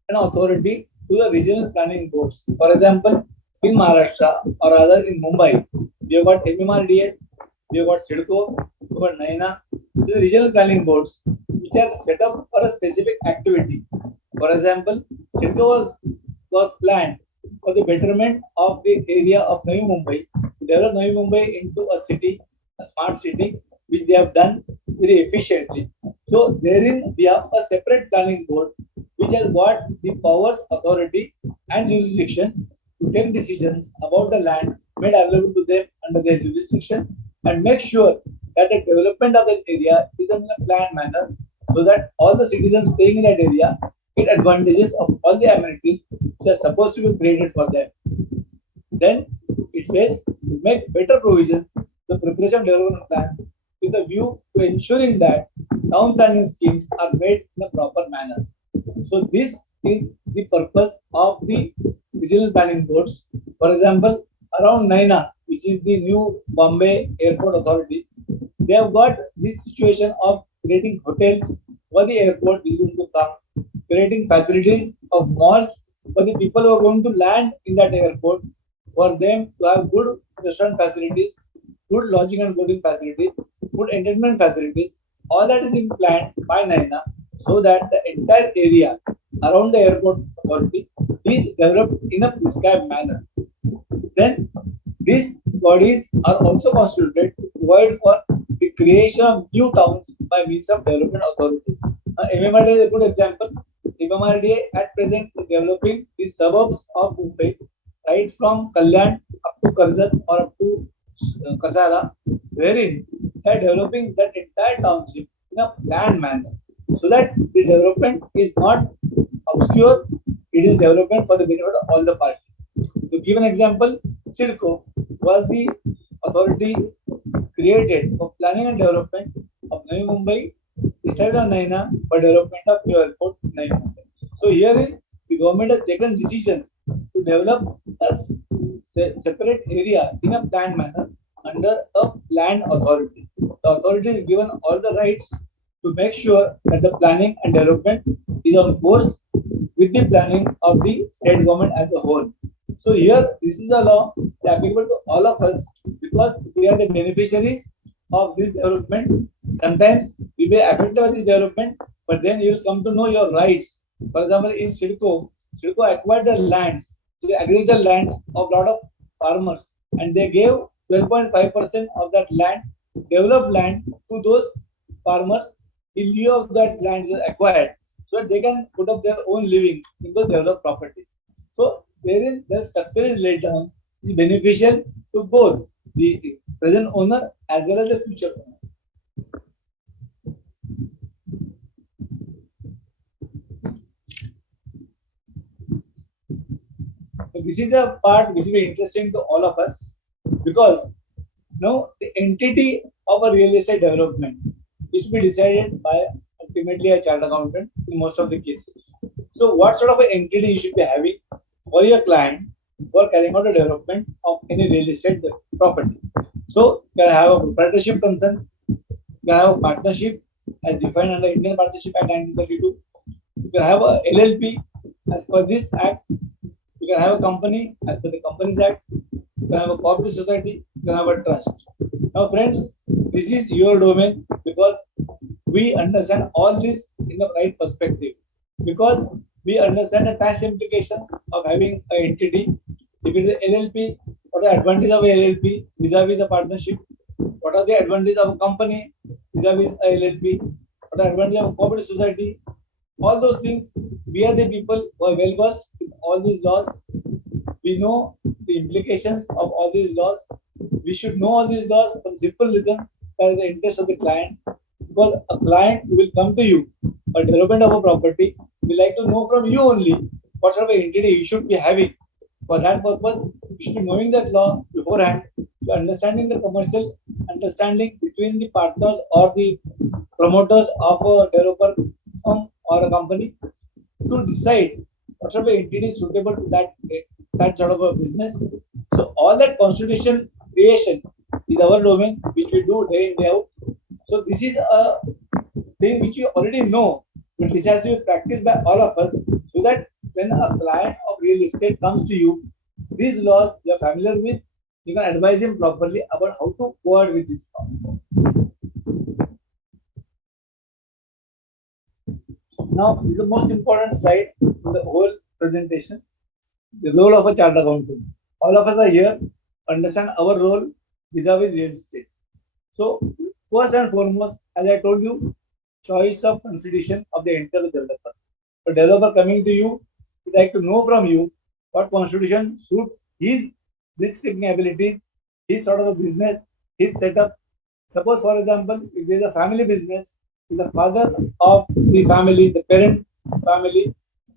and authority to the regional planning boards. For example, in Maharashtra or rather in Mumbai, we have got MMRDA, we have got CIDCO, we have got NAINA, so the regional planning boards which are set up for a specific activity. For example, CIDCO was planned for the betterment of the area of Navi Mumbai, to develop Navi Mumbai into a city, a smart city, which they have done very efficiently. So therein we have a separate planning board which has got the powers, authority, and jurisdiction to take decisions about the land made available to them under their jurisdiction and make sure that the development of that area is in a planned manner so that all the citizens staying in that area get advantages of all the amenities which are supposed to be created for them. Then it says to make better provisions, the preparation of development plans with a view to ensuring that town planning schemes are made in a proper manner. So this is the purpose of the regional planning boards. For example, around NAINA, which is the new Bombay Airport Authority, they have got this situation of creating hotels for the airport which is going to come, creating facilities of malls for the people who are going to land in that airport, for them to have good restaurant facilities, good lodging and boarding facilities, good entertainment facilities. All that is in planned by NAINA so that the entire area around the airport authority is developed in a prescribed manner. Then these bodies are also constituted to provide for the creation of new towns by means of development authorities. MMRDA is a good example. MMRDA at present is developing the suburbs of Mumbai, right from Kalyan up to Karjat or up to Kasara, wherein they are developing that entire township in a planned manner, so that the development is not obscure, it is development for the benefit of all the parties. To give an example, CIDCO was the authority created for planning and development of Navi Mumbai, decided on Naina for development of new airport Navi Mumbai. So here the government has taken decisions to develop a separate area in a planned manner under a planned authority. The authority is given all the rights to make sure that the planning and development is on course with the planning of the state government as a whole. So here, this is a law applicable to all of us because we are the beneficiaries of this development. Sometimes we may be affected by this development, but then you will come to know your rights. For example, in CIDCO acquired the lands, the agricultural lands of lot of farmers, and they gave 12.5% of that land, developed land, to those farmers in lieu of that land is acquired, so that they can put up their own living in those developed properties. So wherein the structure is laid down is beneficial to both the present owner as well as the future owner. So this is a part which will be interesting to all of us because now the entity of a real estate development is to be decided by ultimately a chartered accountant in most of the cases. So what sort of an entity you should be having for your client for carrying out a development of any real estate property? So you can have a proprietorship concern, you can have a partnership as defined under Indian Partnership Act 1932, you can have a LLP as per this act, you can have a company as per the Companies Act, you can have a cooperative society, you can have a trust. Now, friends, this is your domain because we understand all this in the right perspective. Because we understand the tax implications of having an entity. If it is an LLP, what are the advantages of a LLP vis-a-vis a partnership? What are the advantages of a company vis-a-vis a LLP? What are the advantages of a cooperative society? All those things, we are the people who are well versed in all these laws. We know the implications of all these laws. We should know all these laws for the simple reason that is the interest of the client. Because a client will come to you for development of a property, we like to know from you only what sort of entity you should be having. For that purpose, you should be knowing that law beforehand, understanding the commercial understanding between the partners or the promoters of a developer firm or a company to decide what sort of entity is suitable to that sort of a business. So all that constitution creation is our domain, which we do day in day out. So this is a thing which you already know, but this has to be practiced by all of us so that when a client of real estate comes to you, these laws you are familiar with, you can advise him properly about how to go out with these laws. Now, this is the most important slide in the whole presentation, the role of a chartered accountant. All of us are here to understand our role vis-a-vis real estate. So, first and foremost, as I told you, choice of constitution of the entire developer. The developer coming to you would like to know from you what constitution suits his risk-taking abilities, his sort of a business, his setup. Suppose, for example, if there is a family business, if the father of the family, the parent family,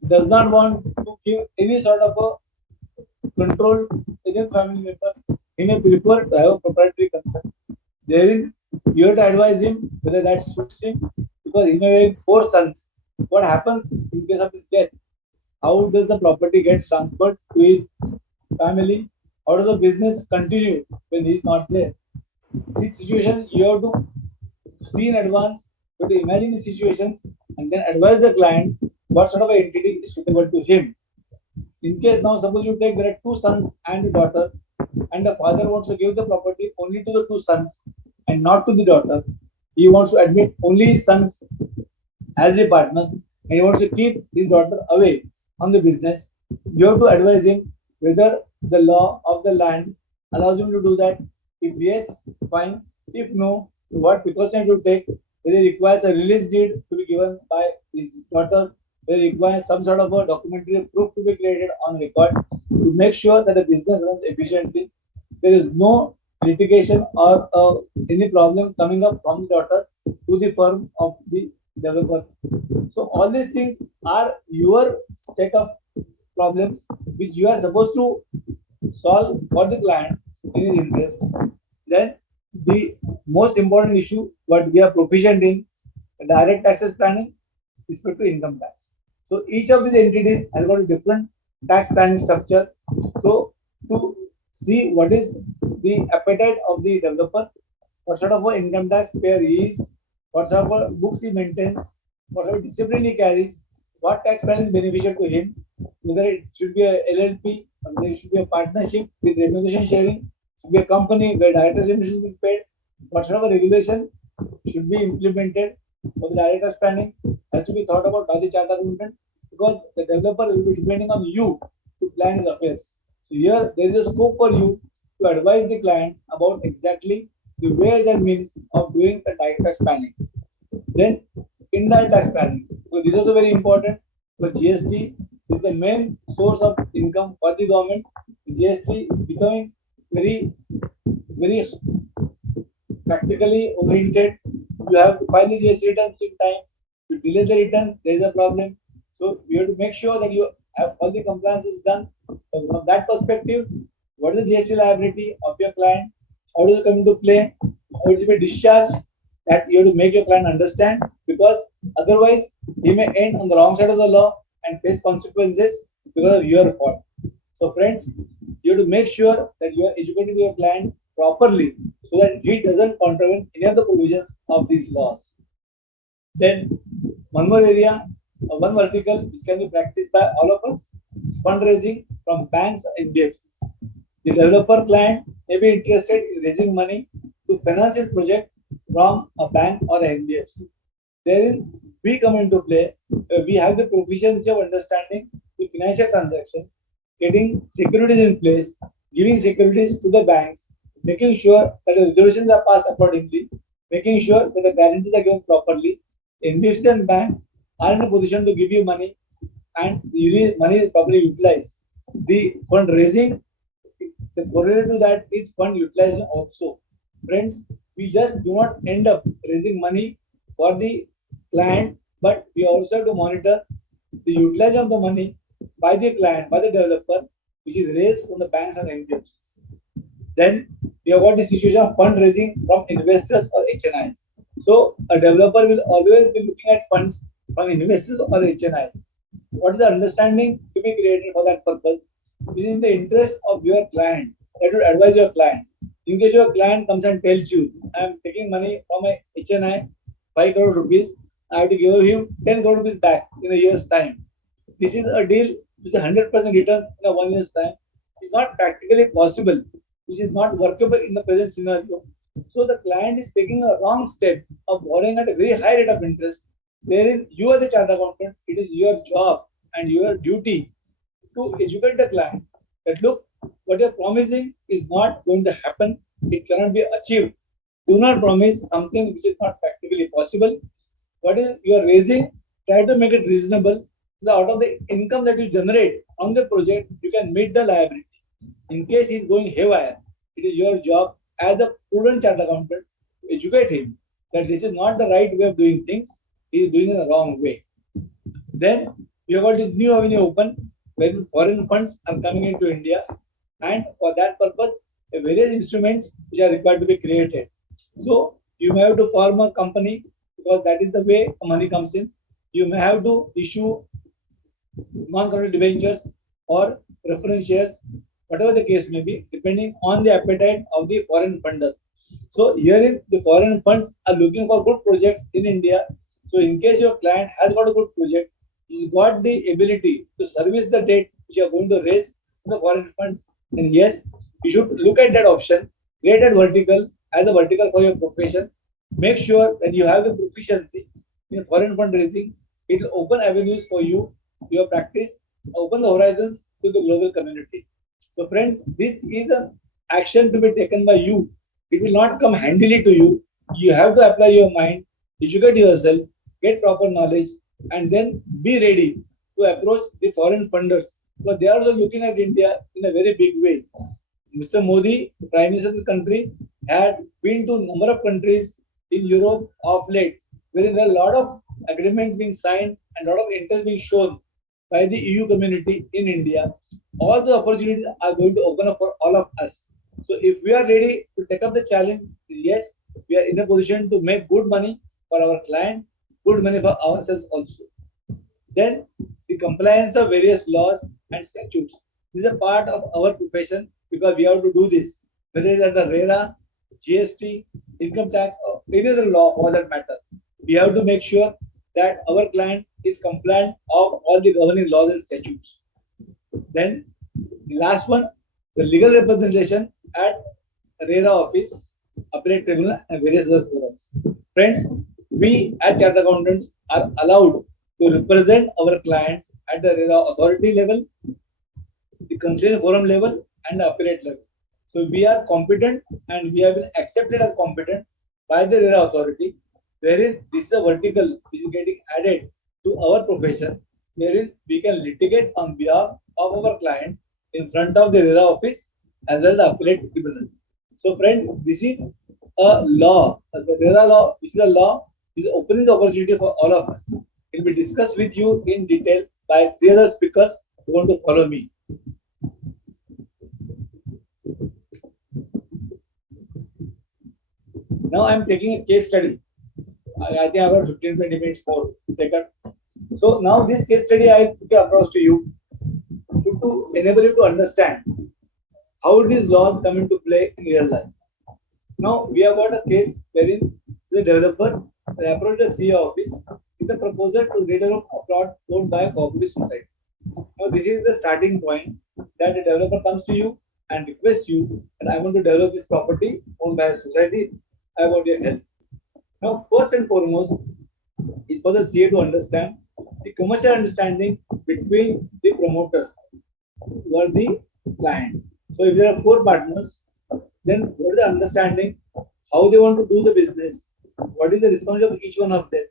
does not want to give any sort of a control within family members, he may prefer to have a proprietary concern. Therein, you have to advise him whether that suits him because he may have 4 sons. What happens in case of his death? How does the property get transferred to his family? How does the business continue when he is not there? This situation you have to see in advance, you have to imagine the situations and then advise the client what sort of an entity is suitable to him. In case now, suppose you take there are 2 sons and a daughter, and the father wants to give the property only to the 2 sons and not to the daughter. He wants to admit only his sons as the partners, and he wants to keep his daughter away from the business, you have to advise him whether the law of the land allows him to do that. If yes, fine. If no, what precaution to take, whether it requires a release deed to be given by his daughter, whether it requires some sort of a documentary proof to be created on record to make sure that the business runs efficiently. There is no litigation or any problem coming up from the daughter to the firm of the developer. So all these things are your set of problems which you are supposed to solve for the client in his interest. Then the most important issue what we are proficient in, direct taxes planning, respect to income tax. So each of these entities has got a different tax planning structure. So to see what is the appetite of the developer, what sort of an income tax payer he is, what sort of a books he maintains, what sort of discipline he carries, what tax plan is beneficial to him, whether it should be a LLP, or there should be a partnership with remuneration sharing, should be a company where directors' remuneration is paid, what sort of a regulation should be implemented for the director's planning has to be thought about by the charter accountant because the developer will be depending on you to plan his affairs. So here there is a scope for you to advise the client about exactly the ways and means of doing the direct tax planning. Then indirect tax planning. So this is also very important. For GST is the main source of income for the government. GST is becoming very practically oriented. You have to file the GST returns in time. You delay the return, there is a problem. So you have to make sure that you have all the compliances done. So from that perspective, what is the GST liability of your client? How does it come into play? How does it be discharged? That you have to make your client understand because otherwise he may end on the wrong side of the law and face consequences because of your fault. So friends, you have to make sure that you are educating your client properly so that he doesn't contravene any of the provisions of these laws. Then one more area, one vertical which can be practiced by all of us is fundraising from banks or NBFCs. The developer client may be interested in raising money to finance his project from a bank or an NBFC. Therein, we come into play. We have the proficiency of understanding the financial transactions, getting securities in place, giving securities to the banks, making sure that the resolutions are passed accordingly, making sure that the guarantees are given properly. NBFC and banks are in a position to give you money and money is properly utilized. The fundraising, the correlate to that is fund utilization also. Friends, we just do not end up raising money for the client, but we also have to monitor the utilization of the money by the client, by the developer, which is raised from the banks and NBFCs. Then we have got the situation of fundraising from investors or HNIs. So a developer will always be looking at funds from investors or HNIs. What is the understanding to be created for that purpose? It is in the interest of your client that would advise your client. In case your client comes and tells you, I am taking money from a HNI, 5 crore rupees, I have to give him 10 crore rupees back in a year's time. This is a deal which is 100% return in a 1 year's time. It's not practically possible, which is not workable in the present scenario. So the client is taking a wrong step of borrowing at a very high rate of interest. There is you are the chartered accountant. It is your job and your duty to educate the client that look, what you're promising is not going to happen. It cannot be achieved. Do not promise something which is not practically possible. What is you are raising? Try to make it reasonable. So out of the income that you generate on the project, you can meet the liability. In case he is going haywire, it is your job as a prudent chartered accountant to educate him that this is not the right way of doing things. He is doing it the wrong way. Then you have got this new avenue open where foreign funds are coming into India, and for that purpose, various instruments which are required to be created. So you may have to form a company because that is the way money comes in. You may have to issue non-convertible debentures or preference shares, whatever the case may be, depending on the appetite of the foreign funder. So herein the foreign funds are looking for good projects in India. So in case your client has got a good project, he's got the ability to service the debt which you are going to raise from the foreign funds. And yes, you should look at that option, create a vertical as a vertical for your profession. Make sure that you have the proficiency in foreign fundraising, it will open avenues for you, your practice, open the horizons to the global community. So, friends, this is an action to be taken by you. It will not come handily to you. You have to apply your mind, educate yourself, get proper knowledge, and then be ready to approach the foreign funders. So they are also looking at India in a very big way. Mr. Modi, Prime Minister of the country, had been to a number of countries in Europe of late, wherein there are a lot of agreements being signed and a lot of interest being shown by the EU community in India. All the opportunities are going to open up for all of us. So if we are ready to take up the challenge, yes, we are in a position to make good money for our client, good money for ourselves also. Then the compliance of various laws and statutes. This is a part of our profession because we have to do this, whether it is under RERA, GST, income tax, or any other law for that matter. We have to make sure that our client is compliant of all the governing laws and statutes. Then the last one, the legal representation at RERA office, appellate tribunal, and various other forums. Friends, we as chartered accountants are allowed to represent our clients at the RERA authority level, the conciliation forum level, and the appellate level. So we are competent and we have been accepted as competent by the RERA authority, wherein this is a vertical which is getting added to our profession, wherein we can litigate on behalf of our client in front of the RERA office as well as the appellate tribunal. So, friends, this is a law, the RERA law, which is a law, is opening the opportunity for all of us. It will be discussed with you in detail by three other speakers who want to follow me. Now I am taking a case study. I think I have got 15-20 minutes more to take up. So now this case study I put across to you to enable you to understand how these laws come into play in real life. Now we have got a case wherein the developer approached the CA office with a proposal to redevelop a plot owned by a cooperative society. Now this is the starting point that the developer comes to you and requests you that I want to develop this property owned by a society. I want your help. Now, first and foremost, is for the CA to understand the commercial understanding between the promoters who are the client. So, if there are four partners, then what is the understanding? How they want to do the business? What is the responsibility of each one of them?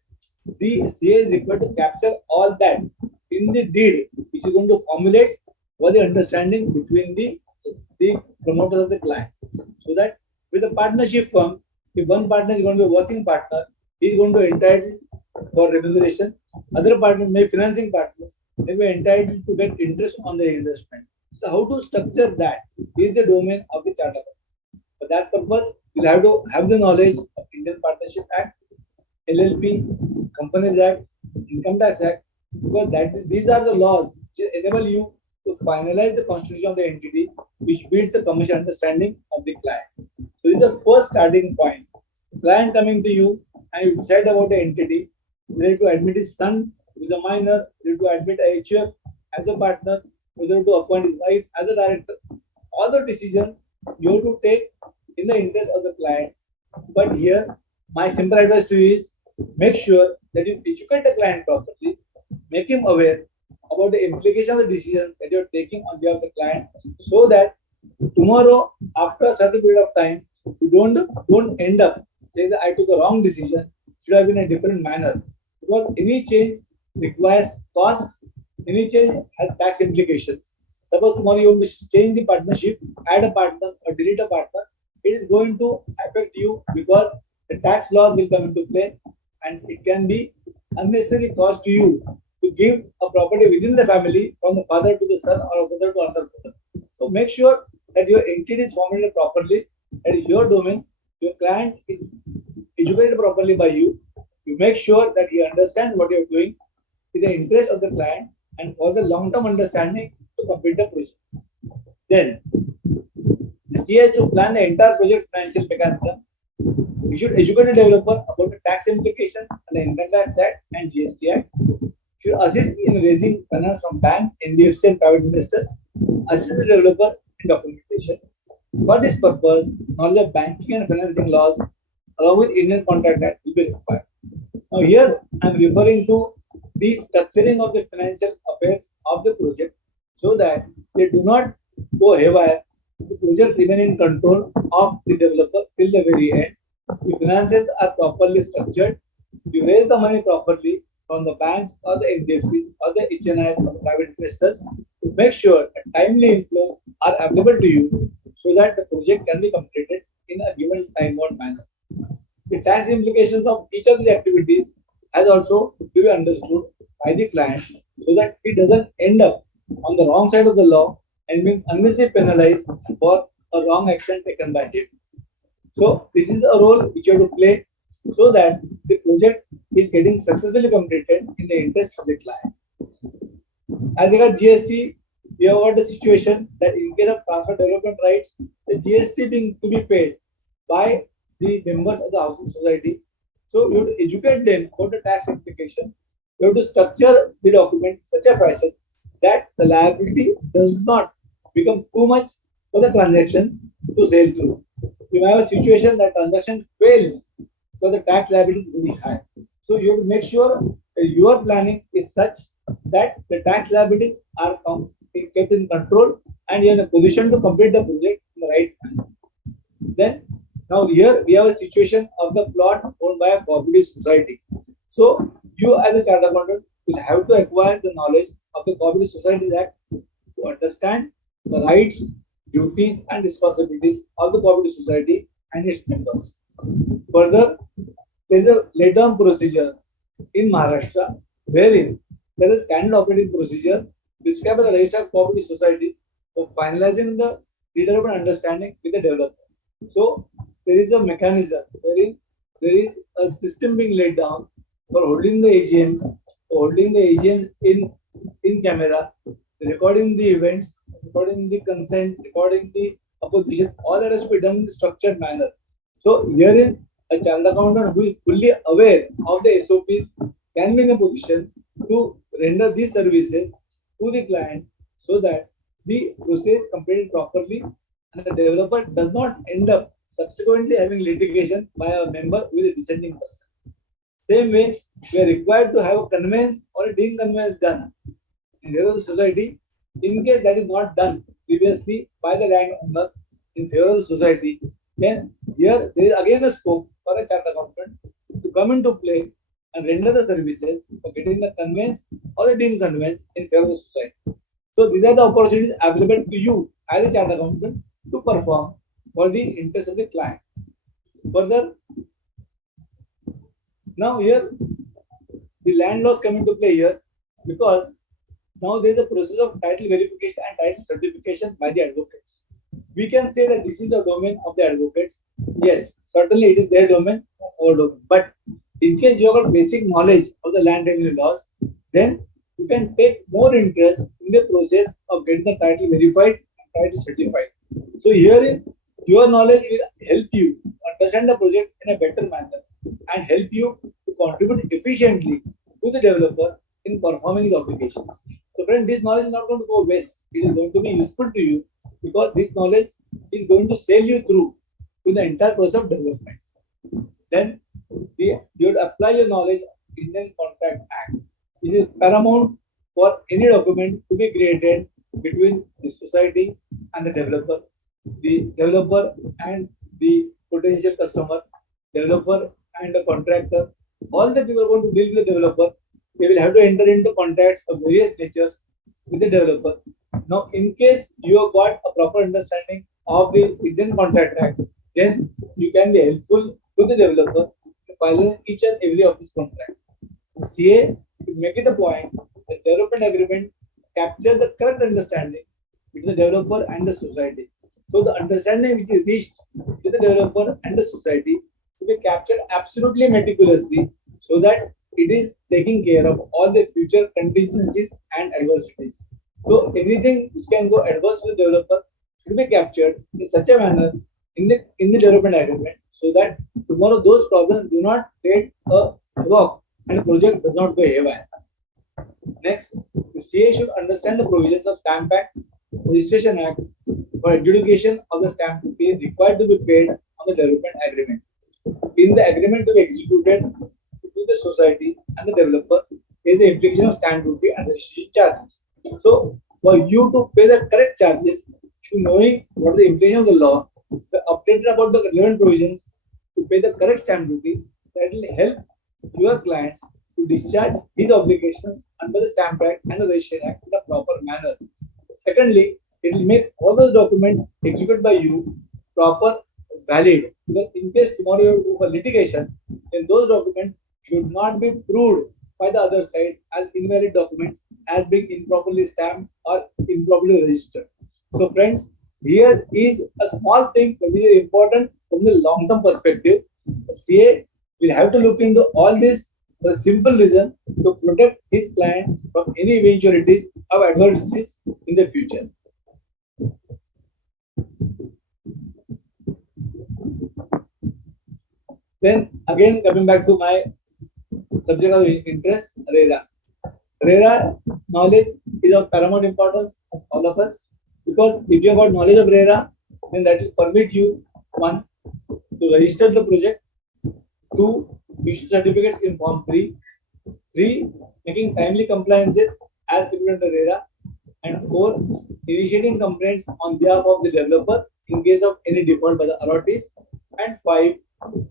The CA is required to capture all that in the deed, which is going to formulate what the understanding between the promoters of the client. So that with a partnership firm, if one partner is going to be a working partner, he is going to entitle for remuneration. Other partners, may financing partners, they will entitled to get interest on their investment. So how to structure that is the domain of the charter. For that purpose, you'll have to have the knowledge of Indian Partnership Act, LLP, Companies Act, Income Tax Act, because these are the laws which enable you to finalize the constitution of the entity, which builds the commercial understanding of the client. So this is the first starting point. Client coming to you and you decide about the entity, whether to admit his son, who is a minor, whether to admit a HF as a partner, whether to appoint his wife as a director. All the decisions you have to take in the interest of the client. But here, my simple advice to you is make sure that you educate the client properly, make him aware about the implication of the decision that you're taking on behalf of the client, so that tomorrow, after a certain period of time, you don't end up saying that I took a wrong decision, should have been a different manner. Because any change requires cost, any change has tax implications. Suppose tomorrow you want to change the partnership, add a partner or delete a partner, it is going to affect you because the tax laws will come into play and it can be unnecessary cost to you to give a property within the family from the father to the son or a brother to another brother. So make sure that your entity is formulated properly, that is your domain, your client is educated properly by you. You make sure that he understands what you're doing in the interest of the client and for the long-term understanding to complete the project. Then the CA has to plan the entire project financial mechanism. You should educate the developer about the tax implications and the Income Tax Act and GST Act. You should assist in raising finance from banks, NBFC, and private investors. Assist the developer in documentation. For this purpose, knowledge of banking and financing laws along with Indian Contract Act will be required. Now here I am referring to the structuring of the financial affairs of the project so that they do not go haywire. The project remain in control of the developer till the very end. The finances are properly structured. You raise the money properly from the banks or the NBFCs or the HNIs or the private investors to make sure a timely inflows are available to you so that the project can be completed in a given time bound manner. The tax implications of each of the activities has also to be understood by the client so that he doesn't end up on the wrong side of the law and being unnecessarily penalized for a wrong action taken by him. So this is a role which you have to play so that the project is getting successfully completed in the interest of the client. As regards GST, we have got a situation that in case of transfer development rights, the GST being to be paid by the members of the housing society. So you have to educate them about the tax implication. You have to structure the document in such a fashion that the liability does not become too much for the transactions to sail through. You may have a situation that transaction fails because the tax liability is very high. So you have to make sure that your planning is such that the tax liabilities are kept in control and you're in a position to complete the project in the right manner. Then now here we have a situation of the plot owned by a cooperative society. So you as a chartered accountant will have to acquire the knowledge of the Cooperative Societies Act to understand the rights, duties and responsibilities of the cooperative society and its members. Further, there is a laid down procedure in Maharashtra wherein there is standard operating procedure prescribed by the Register of Cooperative Societies for finalizing the development understanding with the developer. So there is a mechanism wherein there is a system being laid down for holding the AGMs, in camera, recording the events, recording the consent, recording the opposition, all that has to be done in a structured manner. So herein a chartered accountant who is fully aware of the SOPs can be in a position to render these services to the client so that the process completed properly and the developer does not end up subsequently having litigation by a member who is a dissenting person. Same way, we are required to have a conveyance or a deemed conveyance done in favor of the society. In case that is not done previously by the landowner in favor of the society, then here there is again a scope for a chartered accountant to come into play and render the services for getting the conveyance or the deemed conveyance in favor of the society. So these are the opportunities available to you as a chartered accountant to perform for the interest of the client. Further, now here the land laws come into play here because now there is a process of title verification and title certification by the advocates. We can say that this is the domain of the advocates. Yes, certainly it is their domain, not our domain. But in case you have got basic knowledge of the land revenue laws, then you can take more interest in the process of getting the title verified and title certified. So here your knowledge will help you understand the project in a better manner and help you to contribute efficiently to the developer in performing his obligations. So friend, this knowledge is not going to go waste. It is going to be useful to you because this knowledge is going to sail you through to the entire process of development. Then you would apply your knowledge of Indian Contract Act. This is paramount for any document to be created between the society and the developer and the potential customer, developer and the contractor. All the people are going to deal with the developer. They will have to enter into contracts of various natures with the developer. Now, in case you have got a proper understanding of the Indian Contract Act, then you can be helpful to the developer to file each and every of these contracts. The CA should make it a point that development agreement captures the correct understanding between the developer and the society. So the understanding which is reached with the developer and the society to be captured absolutely meticulously so that it is taking care of all the future contingencies and adversities. So anything which can go adverse to the developer should be captured in such a manner in the development agreement so that tomorrow those problems do not create a havoc and the project does not go haywire. Next, the CA should understand the provisions of Stamp Act, Registration Act for adjudication of the stamp duty required to be paid on the development agreement. In the agreement to be executed, it to the society and the developer is the implication of stamp duty and registration charges. So, for you to pay the correct charges, knowing what is the implication of the law, the updated about the relevant provisions to pay the correct stamp duty, that will help your clients to discharge his obligations under the Stamp Act and the Registration Act in a proper manner. Secondly, it will make all those documents executed by you proper, valid. Because in case tomorrow you go for litigation, then those documents should not be proved by the other side as invalid documents, as being improperly stamped or improperly registered. So, friends, here is a small thing but very important from the long-term perspective. The CA will have to look into all this for the simple reason to protect his client from any eventualities of adversities in the future. Then again coming back to my subject of interest, RERA. RERA knowledge is of paramount importance of all of us, because if you have got knowledge of RERA, then that will permit you, one, to register the project, two, issue certificates in Form 3, three, making timely compliances as stipulated under RERA, and four, initiating complaints on behalf of the developer in case of any default by the authorities, and five,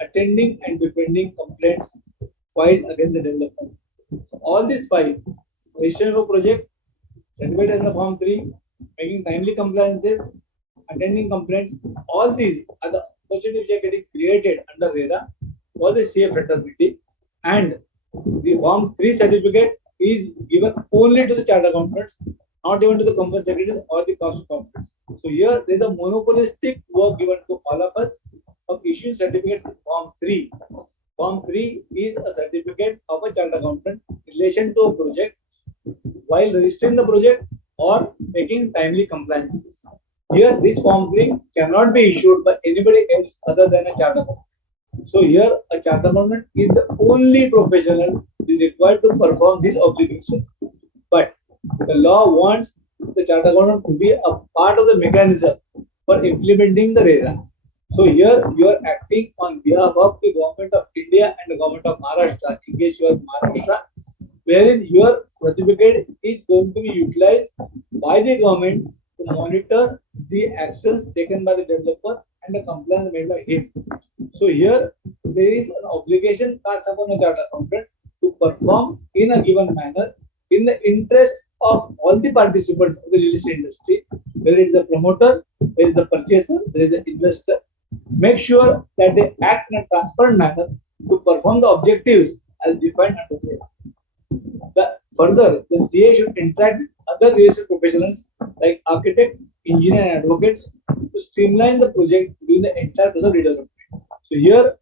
attending and defending complaints filed against the developer. So all these five, registration of a project, certificate in the Form 3, making timely compliances, attending complaints, all these are the opportunities which are getting created under RERA for the CA fraternity, and the Form 3 certificate is given only to the chartered accountants, not even to the company secretaries or the cost accountants. So here there is a monopolistic work given to all of us of issuing certificates in Form 3. Form 3 is a certificate of a chartered accountant in relation to a project while registering the project or making timely compliances. Here, this Form 3 cannot be issued by anybody else other than a chartered accountant. So here, a chartered accountant is the only professional who is required to perform this obligation. But the law wants the chartered accountant to be a part of the mechanism for implementing the RERA. So here you are acting on behalf of the government of India and the government of Maharashtra, in case you are Maharashtra, wherein your certificate is going to be utilized by the government to monitor the actions taken by the developer and the compliance made by him. So here there is an obligation cast upon a chartered accountant to perform in a given manner in the interest of all the participants of the real estate industry, whether it is the promoter, whether it is the purchaser, whether it is the investor. Make sure that they act in a transparent manner to perform the objectives as defined under the further, the CA should interact with other real estate professionals like architect, engineer, and advocates to streamline the project during the entire process of redevelopment. So here,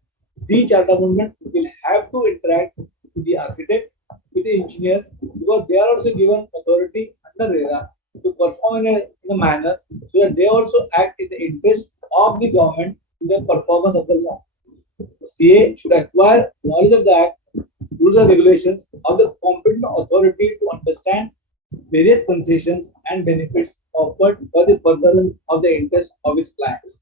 the chartered accountant will have to interact with the architect, with the engineer, because they are also given authority under RERA to perform in a manner so that they also act in the interest of the government in the performance of the law. The CA should acquire knowledge of the Act, rules and regulations of the competent authority to understand various concessions and benefits offered for the furtherance of the interest of its clients.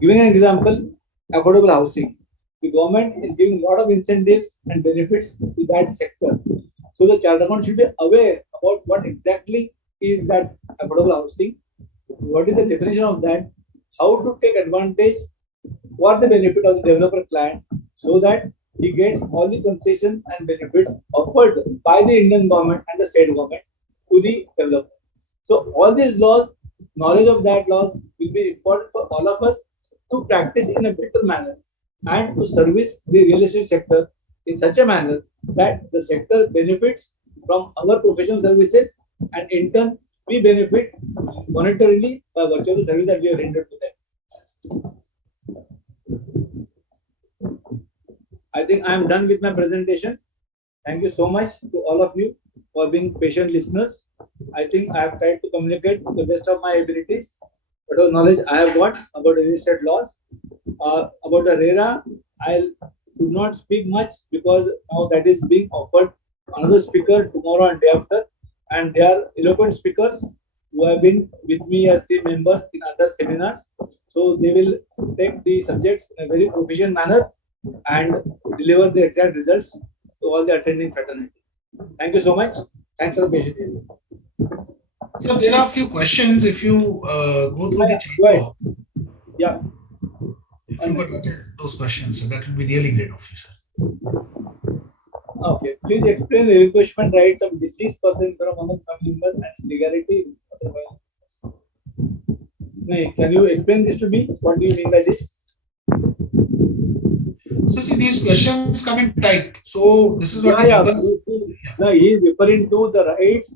Giving an example, affordable housing. The government is giving a lot of incentives and benefits to that sector. So the chartered accountant should be aware about what exactly is that affordable housing, what is the definition of that, how to take advantage for the benefit of the developer client so that he gets all the concessions and benefits offered by the Indian government and the state government to the developer. So all these laws, knowledge of that laws will be important for all of us to practice in a better manner and to service the real estate sector in such a manner that the sector benefits from our professional services, and in turn we benefit monetarily by virtue of the service that we have rendered to them. I think I am done with my presentation. Thank you so much to all of you for being patient listeners. I think I have tried to communicate to the best of my abilities whatever knowledge I have got about real estate laws. About the RERA, I do not speak much because now that is being offered another speaker tomorrow and day after, and they are eloquent speakers who have been with me as team members in other seminars. So they will take the subjects in a very proficient manner and deliver the exact results to all the attending fraternity. Thank you so much. Thanks for the patient hearing. So there are a few questions. If you go through the chat Go ahead. box, Yeah. if you could attend those questions, so that would be really great of you, sir. Okay. Please explain the relinquishment rights of deceased person from among family members and legality. Can you explain this to me? What do you mean by this? So see, these questions come in tight. So this is what the Yeah. members. No, he is referring to the rights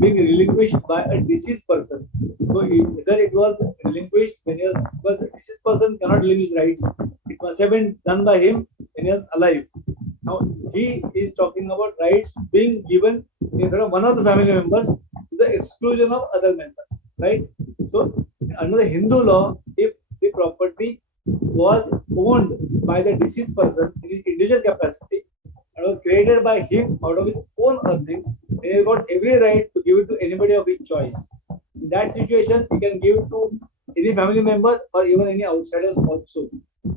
being relinquished by a deceased person. So whether it was relinquished when he was, because the deceased person cannot relinquish rights. It must have been done by him when he was alive. Now he is talking about rights being given in front of one of the family members to the exclusion of other members. Right? So under the Hindu law, if the property was owned by the deceased person in his individual capacity and was created by him out of his own earnings, he has got every right to give it to anybody of his choice. In that situation, he can give it to any family members or even any outsiders also.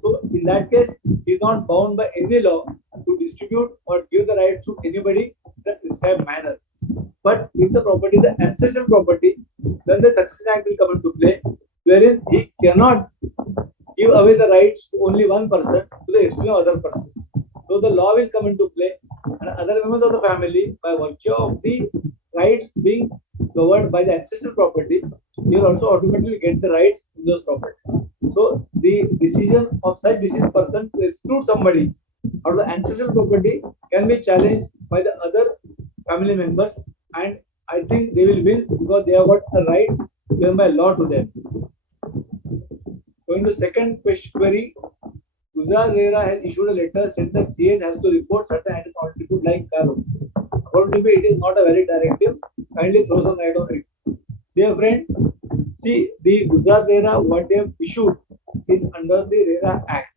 So in that case, he is not bound by any law to distribute or give the rights to anybody in a prescribed manner. But if the property is the ancestral property, then the Succession Act will come into play, wherein he cannot give away the rights to only one person to the exclusion of other persons. So the law will come into play, and other members of the family, by virtue of the rights being covered by the ancestral property, will also automatically get the rights in those properties. So the decision of such deceased person to exclude somebody out of the ancestral property can be challenged by the other family members, and I think they will win because they have got a right given by law to them. Going to second question query, Gujarat RERA has issued a letter saying that CS has to report certain items not report like carbon. According to me, it is not a valid directive. Kindly throw some light on it. Dear friend, see the Gujarat RERA, what they have issued is under the RERA Act.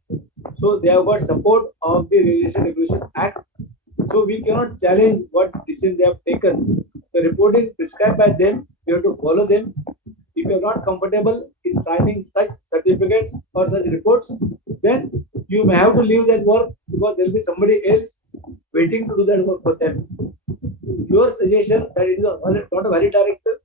So they have got support of the Regulation Regulation Act. So we cannot challenge what decision they have taken. The reporting prescribed by them, we have to follow them. If you are not comfortable in signing such certificates or such reports, then you may have to leave that work because there will be somebody else waiting to do that work for them. Your suggestion that it is not a valid directive,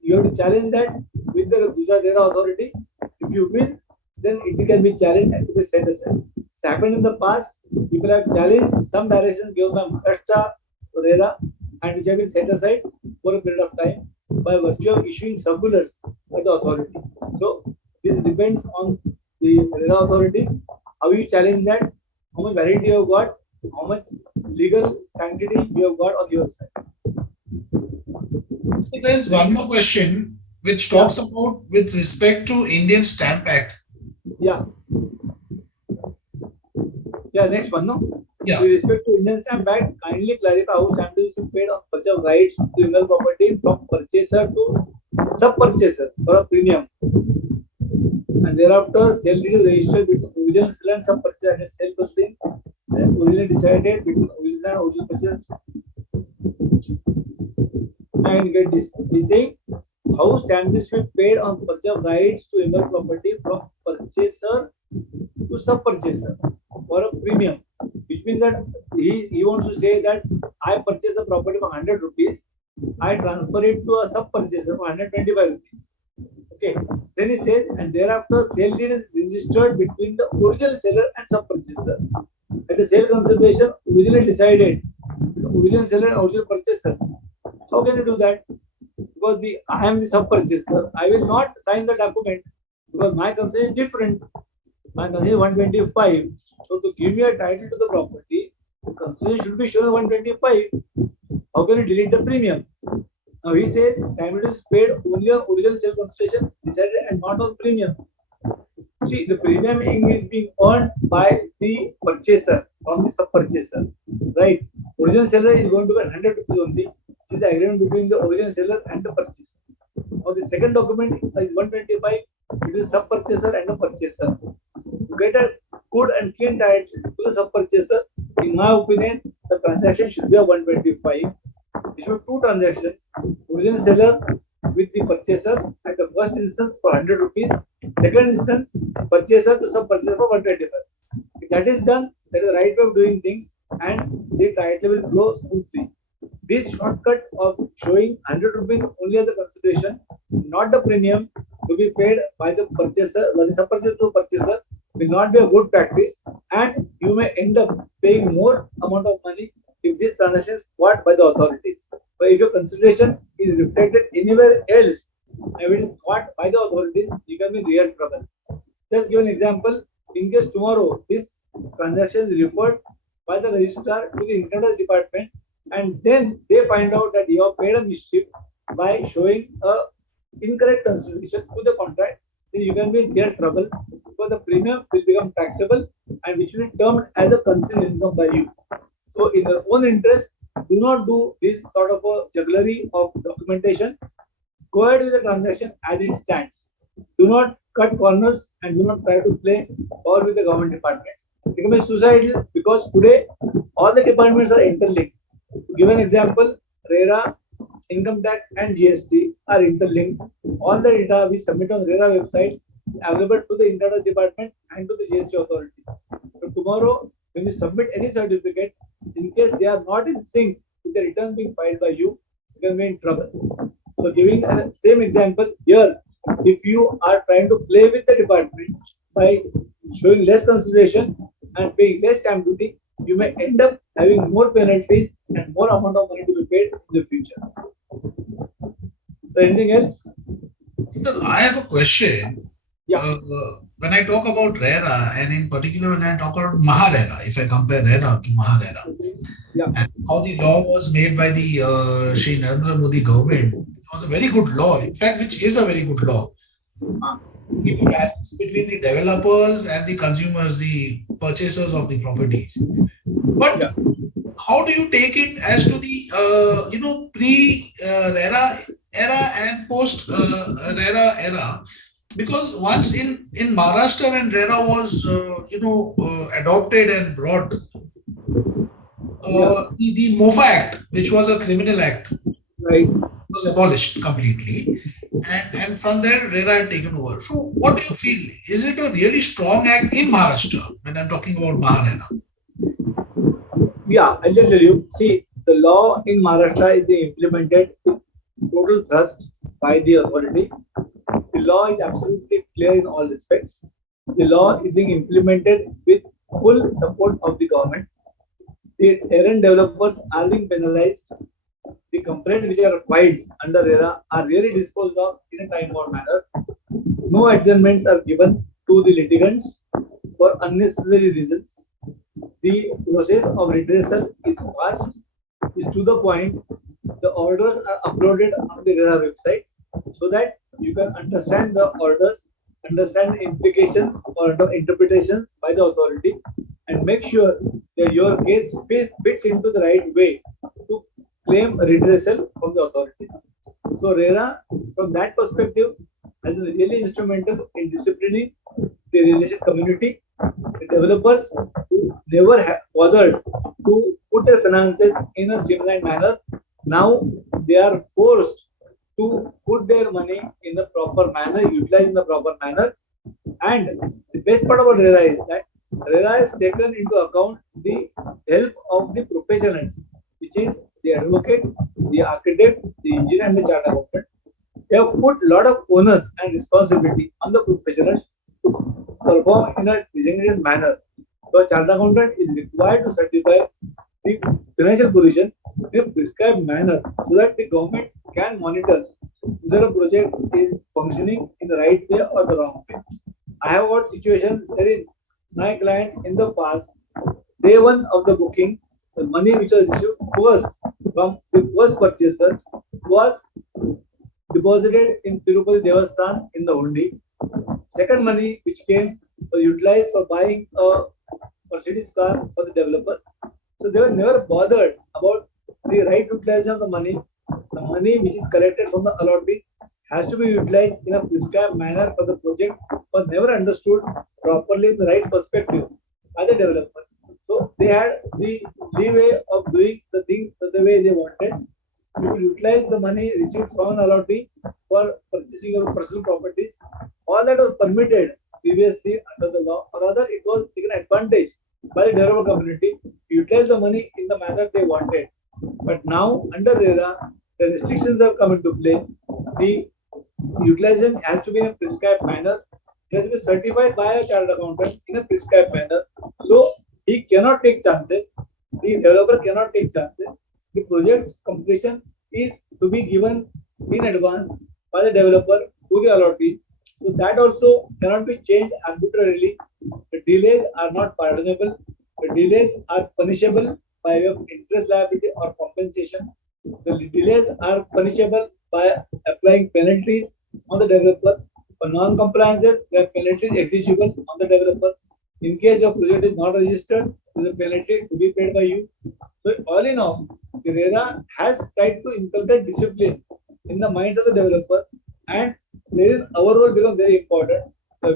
you have to challenge that with the Gujarat RERA authority. If you win, then it can be challenged and to be set aside. It's happened in the past. People have challenged some directions given by Maharashtra RERA and which have been set aside for a period of time by virtue of issuing circulars by the authority. So this depends on the RERA authority, how you challenge that, how much validity you have got, how much legal sanctity you have got on your side. So there's one more question which talks about with respect to Indian Stamp Act. Yeah. Next one, no? Yeah. With respect to Indian Stamp Act, kindly clarify how stamp duty is paid on purchase of rights to real property from purchaser to sub-purchaser for a premium. And thereafter, sale deed is registered between original seller and sub-purchaser and sale proceeding originally decided between original and original purchaser. And get this. He's saying how stamp duty is paid on purchase of rights to real property from purchaser to sub-purchaser for a premium, which means that he wants to say that I purchase a property for 100 rupees, I transfer it to a sub-purchaser for 125 rupees. Okay. Then he says, and thereafter sale deed is registered between the original seller and sub-purchaser. And the sale consideration originally decided between original seller and original purchaser. How can you do that? Because I am the sub-purchaser. I will not sign the document because my consideration is different. My consideration is 125. So to give me a title to the property, the consideration should be shown as 125. How can you delete the premium? Now he says stamp duty is paid only on original sale consideration decided and not on premium. See, the premium is being earned by the purchaser from the sub-purchaser, right? Original seller is going to get 100 rupees only. This is the agreement between the original seller and the purchaser. Now the second document is 125 between the sub-purchaser and the purchaser. To get a good and clean title to the sub-purchaser, in my opinion, the transaction should be a 125. It should be two transactions. Original seller with the purchaser at the first instance for 100 rupees. Second instance, purchaser to sub-purchaser for 125. If that is done, that is the right way of doing things. and the title will flow smoothly. This shortcut of showing 100 rupees only as the consideration, not the premium to be paid by the purchaser, by the sub-purchaser to purchaser, will not be a good practice, and you may end up paying more amount of money if this transaction is caught by the authorities. But if your consideration is reflected anywhere else, and it is caught by the authorities, you can be in real trouble. Just give an example. In case tomorrow this transaction is referred by the registrar to the income tax department, and then they find out that you have paid a mischief by showing a incorrect consideration to the contract, then you can be in real trouble because the premium will become taxable and which will be termed as a concealed income by you. So, in your own interest, do not do this sort of a jugglery of documentation. Go ahead with the transaction as it stands. Do not cut corners and do not try to play power with the government departments. Become a suicidal because today all the departments are interlinked. To give an example, RERA, income tax, and GST are interlinked. All the data we submit on RERA website is available to the income tax department and to the GST authorities. So tomorrow, when you submit any certificate, in case they are not in sync with the return being filed by you, you can be in trouble. So giving the same example here, if you are trying to play with the department by showing less consideration and paying less stamp duty, you may end up having more penalties and more amount of money to be paid in the future. So anything else? So I have a question. Yeah. When I talk about RERA, and in particular when I talk about MahaRERA, if I compare RERA to MahaRERA, Yeah. and how the law was made by the Shri Narendra Modi government, it was a very good law, in fact, which is a very good law. Keep a balance between the developers and the consumers, the purchasers of the properties. But Yeah. how do you take it as to the pre RERA era and post RERA era? Because once in Maharashtra when RERA was adopted and brought, Yeah. the MOFA Act, which was a criminal act, Right. was abolished completely, and from there RERA had taken over. So, what do you feel? Is it a really strong act in Maharashtra when I'm talking about MahaRERA? Yeah, I'll just tell you. See, the law in Maharashtra is being implemented with total trust by the authority. The law is absolutely clear in all respects. The law is being implemented with full support of the government. The errant developers are being penalized. The complaints which are filed under RERA are really disposed of in a time-bound manner. No adjournments are given to the litigants for unnecessary reasons. The process of redressal is fast, is to the point. The orders are uploaded on the RERA website so that you can understand the orders, understand the implications or interpretations by the authority, and make sure that your case fits into the right way to claim redressal from the authorities. So RERA, from that perspective, has been really instrumental in disciplining the real estate community. The developers who never have bothered to put their finances in a streamlined manner, now they are forced to put their money in the proper manner, utilize in the proper manner. And the best part about RERA is that RERA has taken into account the help of the professionals, which is the advocate, the architect, the engineer, and the chartered accountant. They have put a lot of onus and responsibility on the professionals to perform in a designated manner. So, a chartered accountant is required to certify the financial position in a prescribed manner so that the government can monitor whether a project is functioning in the right way or the wrong way. I have got situations wherein my clients in the past, day one of the booking, the money which was received first from the first purchaser was deposited in Tirupati Devasthan in the Hundi. Second money which came was utilized for buying a Mercedes car for the developer. So they were never bothered about the right utilization of the money. The money which is collected from the allottees has to be utilized in a prescribed manner for the project was never understood properly in the right perspective by the developers. So they had the leeway of doing the things the way they wanted. You will utilize the money received from an allottee for purchasing your personal properties. All that was permitted previously under the law, or rather, it was taken advantage by the developer community utilize the money in the manner they wanted. But now, under RERA, the restrictions have come into play. The utilization has to be in a prescribed manner. It has to be certified by a chartered accountant in a prescribed manner. So he cannot take chances. The developer cannot take chances. The project completion is to be given in advance by the developer to the allottee. So that also cannot be changed arbitrarily. The delays are not pardonable. The delays are punishable by way of interest liability or compensation. The delays are punishable by applying penalties on the developer. For non-compliances, there are penalties exigible on the developer. In case your project is not registered, there is a penalty to be paid by you. So all in all, the RERA has tried to inculcate discipline in the minds of the developer, and there is our role becomes very important.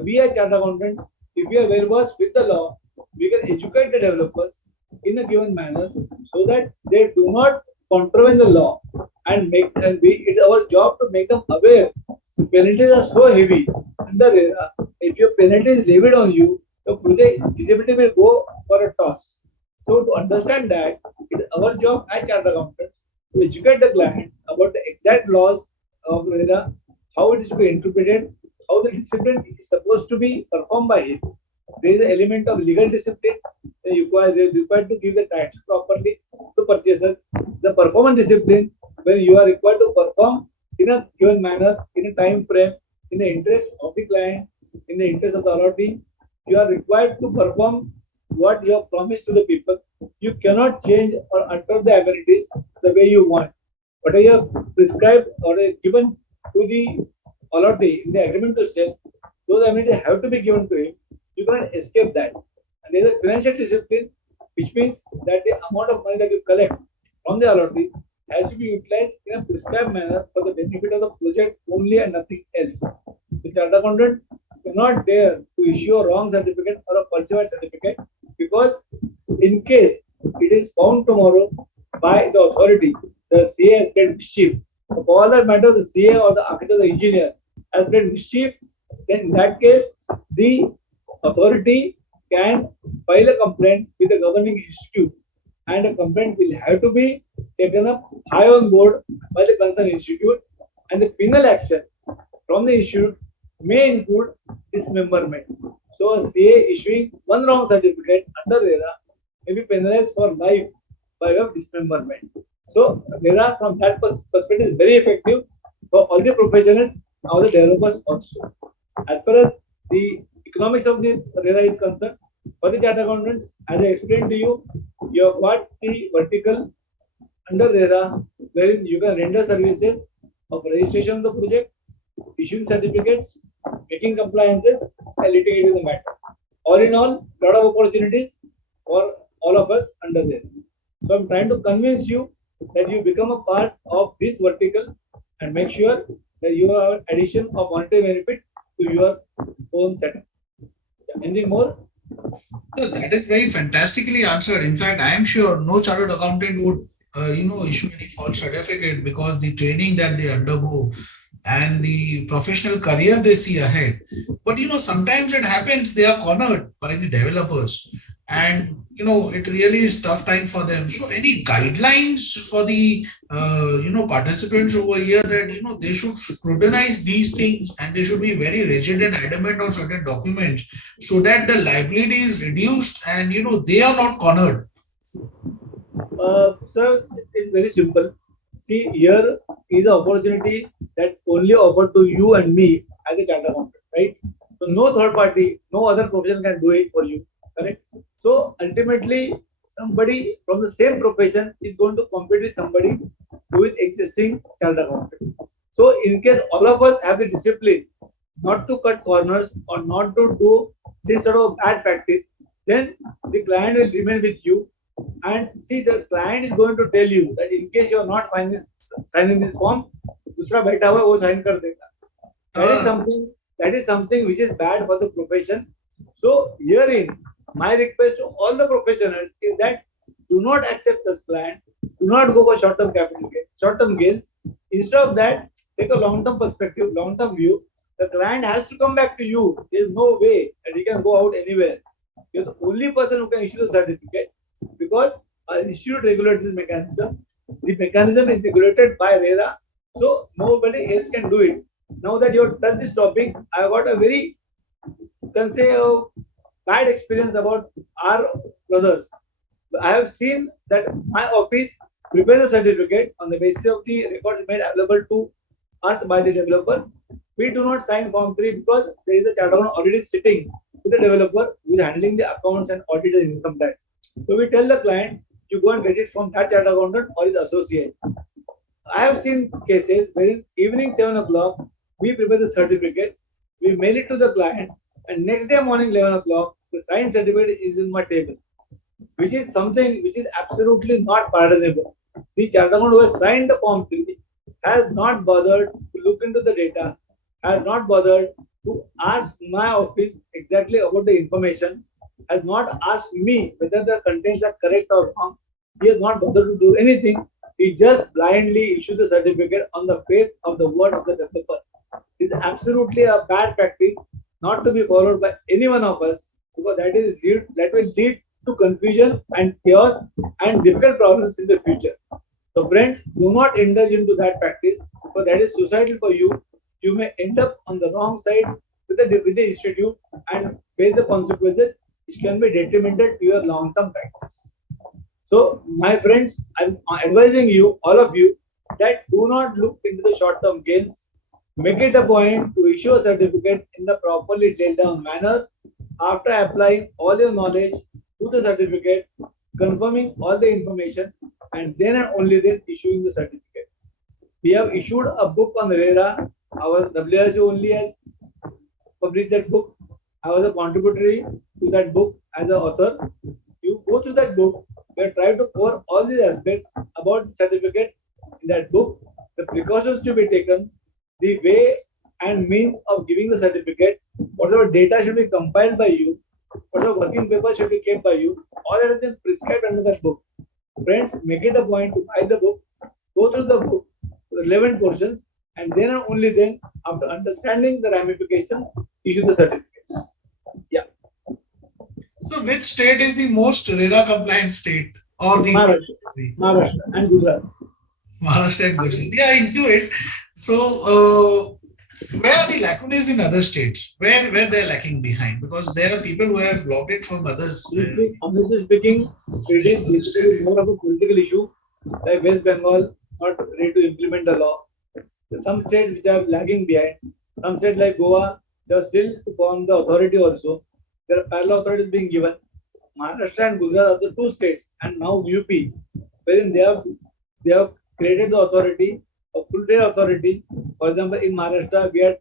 We as chartered accountants, if we are well versed with the law, we can educate the developers in a given manner so that they do not contravene the law and it's our job to make them aware. The penalties are so heavy under RERA. If your penalty is levied on you, your project feasibility will go for a toss. So to understand that, it is our job as chartered accountants to educate the client about the exact laws of RERA, how it is to be interpreted, how the discipline is supposed to be performed by him. There is an element of legal discipline. They are required to give the tax properly to purchasers. The performance discipline, when you are required to perform in a given manner, in a time frame, in the interest of the client, in the interest of the allottee, you are required to perform what you have promised to the people. You cannot change or alter the amenities the way you want. Whatever you have prescribed or given to the allottee in the agreement to sell, those amenities have to be given to him. You cannot escape that. And there is a financial discipline, which means that the amount of money that you collect from the allottee has to be utilized in a prescribed manner for the benefit of the project only and nothing else. The chartered accountant cannot dare to issue a wrong certificate or a falsified certificate, because in case it is found tomorrow by the authority, the CA has done mischief. For all that matters, the CA or the architect or the engineer has done mischief, then in that case, the authority can file a complaint with the governing institute, and a complaint will have to be taken up high on board by the concerned institute, and the penal action from the institute may include dismemberment. So a CA issuing one wrong certificate under RERA may be penalized for life by way of dismemberment. So RERA from that perspective is very effective for all the professionals, all the developers also. As far as the economics of the RERA is concerned, for the chartered accountants, as I explained to you, you have got the vertical under RERA, wherein you can render services of registration of the project, issuing certificates, making compliances, and litigating the matter. All in all, lot of opportunities for all of us under there. So I'm trying to convince you that you become a part of this vertical and make sure that you have addition of monetary benefit to your own setup. Anything more? So that is very fantastically answered. In fact, I am sure no chartered accountant would, issue any false certificate, because the training that they undergo and the professional career they see ahead. But sometimes it happens they are cornered by the developers, and it really is tough time for them. So, any guidelines for the participants over here that they should scrutinize these things and they should be very rigid and adamant on certain documents so that the liability is reduced and they are not cornered. Sir, it's very simple. See, here is an opportunity that only offered to you and me as a chartered accountant, right? So no third party, no other profession can do it for you, correct? So ultimately, somebody from the same profession is going to compete with somebody who is existing chartered accountant. So in case all of us have the discipline not to cut corners or not to do this sort of bad practice, then the client will remain with you. And see, the client is going to tell you that in case you are not signing this form, दूसरा बैठा हुआ है वो sign कर देगा. That is something which is bad for the profession. So herein, my request to all the professionals is that do not accept such client. Do not go for short-term capital gain, short-term gains. Instead of that, take a long-term perspective, long-term view. The client has to come back to you. There is no way that he can go out anywhere. You're the only person who can issue the certificate. because an institute regulates this mechanism. The mechanism is regulated by RERA, so nobody else can do it. Now that you have touched this topic, I got a very, you can say, a bad experience about our brothers. I have seen that my office prepares a certificate on the basis of the records made available to us by the developer. We do not sign Form 3 because there is a chartered accountant already sitting with the developer who is handling the accounts and audit and income tax. So we tell the client, you go and get it from that chartered accountant or his associate. I have seen cases wherein evening 7 o'clock, we prepare the certificate, we mail it to the client, and next day morning 11 o'clock, the signed certificate is in my table, which is something which is absolutely not pardonable. The chartered accountant who has signed the Form 3 has not bothered to look into the data, has not bothered to ask my office exactly about the information, has not asked me whether the contents are correct or wrong. He has not bothered to do anything. He just blindly issued the certificate on the faith of the word of the developer. It is absolutely a bad practice, not to be followed by any one of us, because that will lead to confusion and chaos and difficult problems in the future. So friends, do not indulge into that practice, because that is suicidal for you. You may end up on the wrong side with the institute and face the consequences which can be detrimental to your long-term practice. So, my friends, I'm advising you, all of you, that do not look into the short-term gains. Make it a point to issue a certificate in the properly laid down manner after applying all your knowledge to the certificate, confirming all the information, and then and only then issuing the certificate. We have issued a book on RERA. Our WRC only has published that book. I was a contributory to that book as an author. You go through that book, we have tried to cover all these aspects about certificate in that book, the precautions to be taken, the way and means of giving the certificate, whatever data should be compiled by you, whatever working papers should be kept by you, all that has been prescribed under that book. Friends, make it a point to buy the book, go through the book, the relevant portions, and then and only then, after understanding the ramifications, issue the certificates. Yeah. So, which state is the most RERA compliant state or the Maharashtra and Gujarat. Maharashtra and Gujarat? Yeah, I knew it. So, where are the lacunae in other states? Where they're lacking behind? Because there are people who have logged it from others. Honestly speaking, it is more of a political issue. Like West Bengal, not ready to implement the law. Some states which are lagging behind. Some states like Goa, they are still to form the authority also. There are parallel authorities being given. Maharashtra and Gujarat are the two states, and now UP, wherein they have created the authority, a full-day authority. For example, in Maharashtra, we had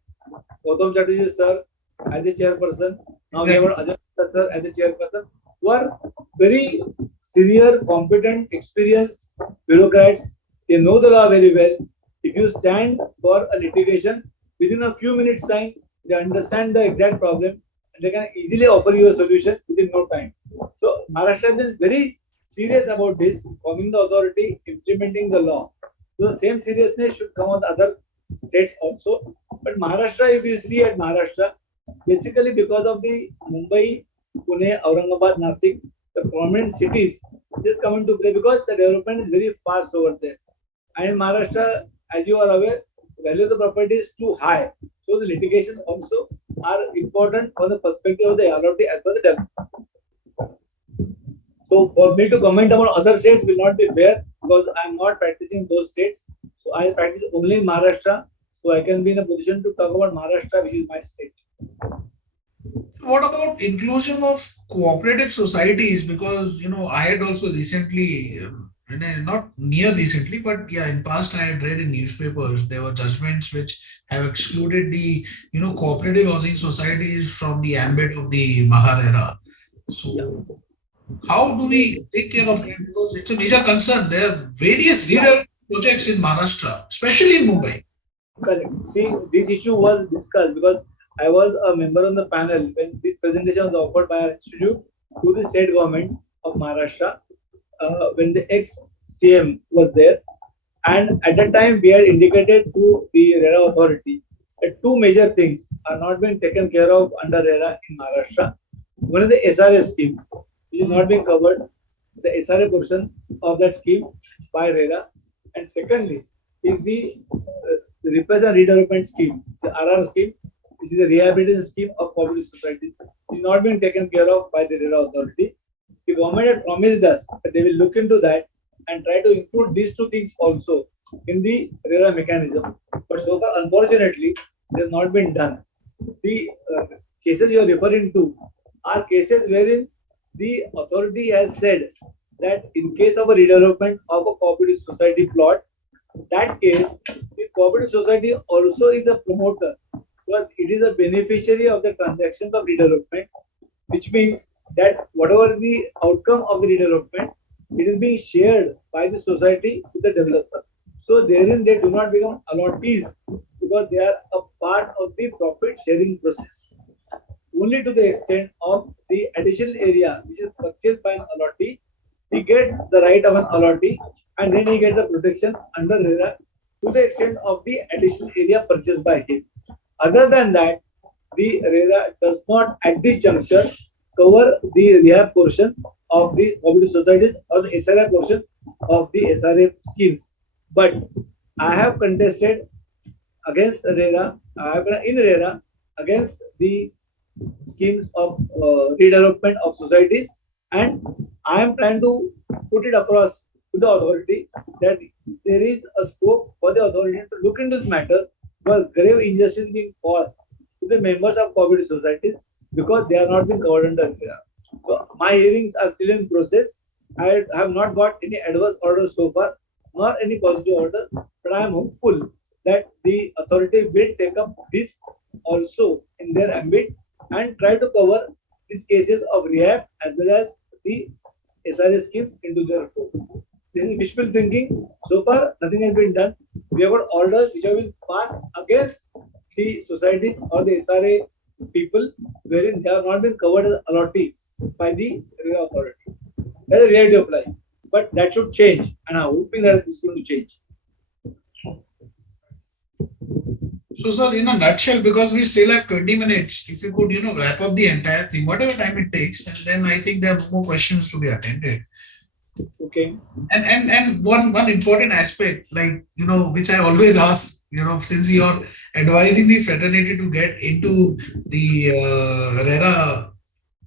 Gautam Chatterjee sir as a chairperson. Now we have Ajay sir as a chairperson, who are very senior, competent, experienced bureaucrats. They know the law very well. If you stand for a litigation, within a few minutes' time, they understand the exact problem and they can easily offer you a solution within no time. So Maharashtra is very serious about this, forming the authority, implementing the law. So the same seriousness should come on the other states also. But Maharashtra, if you see at Maharashtra, basically because of the Mumbai, Pune, Aurangabad, Nasik, the prominent cities, this come into play because the development is very fast over there. And in Maharashtra, as you are aware, the value of the property is too high. So the litigations also are important from the perspective of the LRT as well as the development. So for me to comment about other states will not be fair because I am not practicing those states. So I practice only in Maharashtra. So I can be in a position to talk about Maharashtra, which is my state. So what about inclusion of cooperative societies? Because I had also recently, not near recently, but yeah, in past I had read in newspapers there were judgments which have excluded the cooperative housing societies from the ambit of the RERA. So how do we take care of that? Because it's a major concern. There are various redevelopment projects in Maharashtra, especially in Mumbai. Correct. See, this issue was discussed because I was a member on the panel when this presentation was offered by our institute to the state government of Maharashtra when the ex-CM was there. And at that time, we had indicated to the RERA authority that two major things are not being taken care of under RERA in Maharashtra. One is the SRS scheme, which is not being covered. the SRA portion of that scheme by RERA, and secondly is the repairs and redevelopment scheme, the RR scheme, which is the rehabilitation scheme of cooperative society, is not being taken care of by the RERA authority. The government had promised us that they will look into that and try to include these two things also in the RERA mechanism. But so far, unfortunately, it has not been done. The cases you are referring to are cases wherein the authority has said that in case of a redevelopment of a cooperative society plot, that case, the cooperative society also is a promoter because it is a beneficiary of the transactions of redevelopment, which means that whatever the outcome of the redevelopment, it is being shared by the society with the developer. So therein they do not become allottees because they are a part of the profit sharing process. Only to the extent of the additional area which is purchased by an allottee, he gets the right of an allottee and then he gets the protection under RERA to the extent of the additional area purchased by him. Other than that, the RERA does not at this juncture cover the rehab portion of the cooperative societies or the SRA portion of the SRA schemes. But I have contested against RERA, I have in RERA against the schemes of redevelopment of societies, and I am trying to put it across to the authority that there is a scope for the authority to look into this matter because grave injustice being caused to the members of cooperative societies because they are not being covered under RERA. So my hearings are still in process. I have not got any adverse order so far, nor any positive order, but I am hopeful that the authority will take up this also in their ambit and try to cover these cases of rehab as well as the SRA schemes into their fold. This is wishful thinking. So far, nothing has been done. We have got orders which have been passed against the societies or the SRA people wherein they have not been covered as allottee by the RERA authority. That is the reality of life. But that should change, and I'm hoping that this is going to change. So, sir, in a nutshell, because we still have 20 minutes, if you could, wrap up the entire thing, whatever time it takes, and then I think there are more questions to be attended. Okay. And one important aspect, like, which I always ask, since you're advising the fraternity to get into the RERA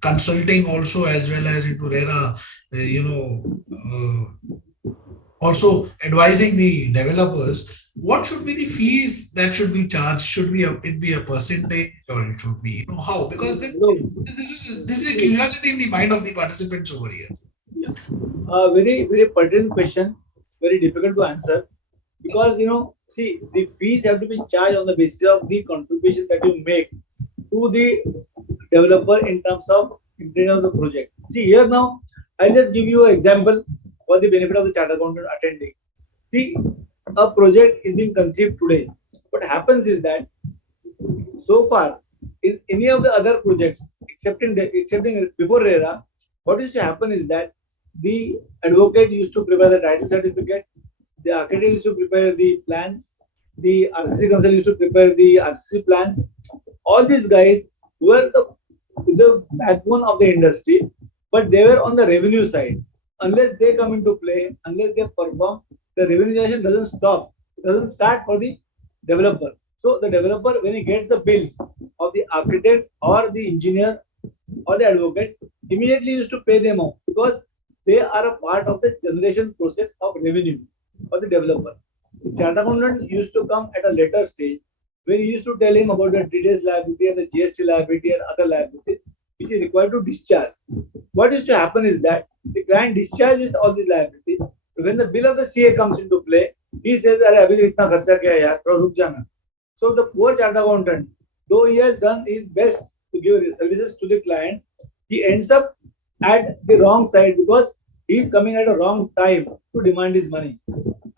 consulting also as well as into RERA, also advising the developers, what should be the fees that should be charged? Should it be a percentage or it should be, how? Because this is a curiosity in the mind of the participants over here. Yeah. Very, very pertinent question, very difficult to answer because, see, the fees have to be charged on the basis of the contribution that you make to the developer in terms of implementation of the project. See, here now, I'll just give you an example for the benefit of the chartered accountant attending. See, a project is being conceived today. What happens is that so far, in any of the other projects, excepting before RERA, what used to happen is that the advocate used to prepare the title certificate, the architect used to prepare the plans, the RCC council used to prepare the RCC plans. All these guys were the backbone of the industry, but they were on the revenue side. Unless they come into play, unless they perform, the revenue generation doesn't stop. It doesn't start for the developer. So the developer, when he gets the bills of the architect or the engineer or the advocate, immediately used to pay them off because they are a part of the generation process of revenue for the developer. The chartered accountant used to come at a later stage where he used to tell him about the details liability and the GST liability and other liabilities which is required to discharge. What used to happen is that the client discharges all these liabilities. When the bill of the CA comes into play, he says, "Arey, abhi itna kharcha kiya yaar, thoda ruk jana." So the poor chartered accountant, though he has done his best to give his services to the client, he ends up at the wrong side because he is coming at a wrong time to demand his money.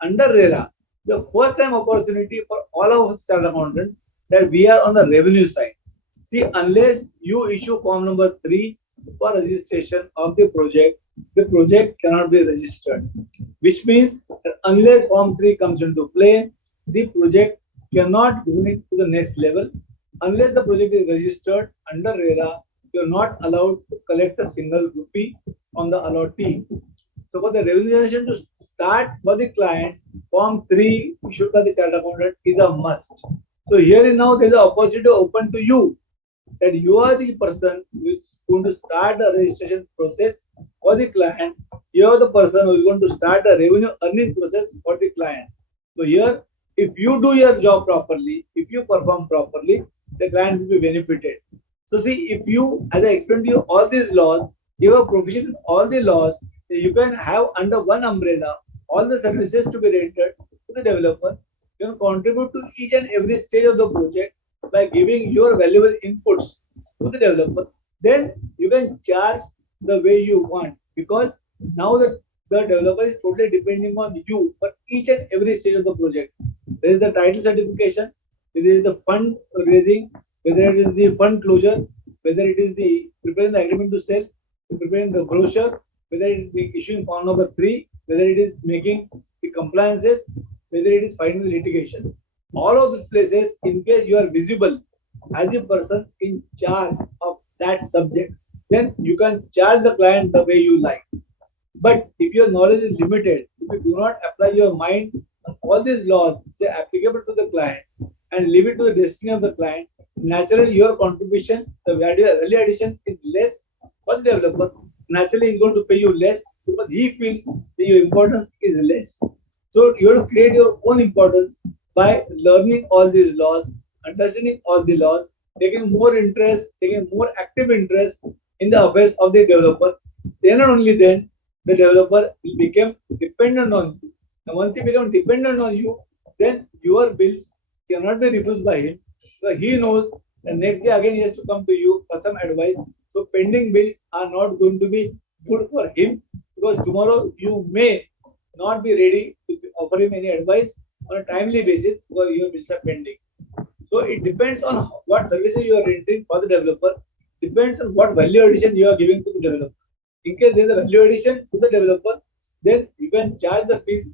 Under RERA, the first time opportunity for all of us chartered accountants that we are on the revenue side. See, unless you issue form number 3 for registration of the project cannot be registered. Which means that unless form 3 comes into play, the project cannot go to the next level. Unless the project is registered under RERA, you are not allowed to collect a single rupee on the allottee. So for the revenue generation to start for the client, Form 3 issued by the chartered accountant is a must. So here and now there is an opportunity open to you, that you are the person who is going to start the registration process for the client. You are the person who is going to start the revenue earning process for the client. So here, if you do your job properly, if you perform properly, the client will be benefited. So see, if you, as I explained to you, all these laws, you have provision in all the laws, you can have under one umbrella all the services to be rendered to the developer. You can contribute to each and every stage of the project by giving your valuable inputs to the developer. Then you can charge the way you want, because now that the developer is totally depending on you for each and every stage of the project. There is the title certification, whether it is the fund raising, whether it is the fund closure, whether it is the preparing the agreement to sell, preparing the brochure, whether it is the issuing form number 3, whether it is making the compliances, whether it is filing the litigation. All of these places, in case you are visible as a person in charge of that subject, then you can charge the client the way you like. But if your knowledge is limited, if you do not apply your mind on all these laws which are applicable to the client and leave it to the destiny of the client, naturally your contribution, the value addition is less for the developer. Naturally, he's going to pay you less because he feels that your importance is less. So you have to create your own importance by learning all these laws, understanding all the laws, taking more interest, taking more active interest in the affairs of the developer. Then and only then the developer will become dependent on you. And once he becomes dependent on you, then your bills cannot be refused by him. So he knows the next day again he has to come to you for some advice. So pending bills are not going to be good for him, because tomorrow you may not be ready to offer him any advice on a timely basis because your bills are pending. So it depends on what services you are rendering for the developer, depends on what value addition you are giving to the developer. In case there is a value addition to the developer, then you can charge the fees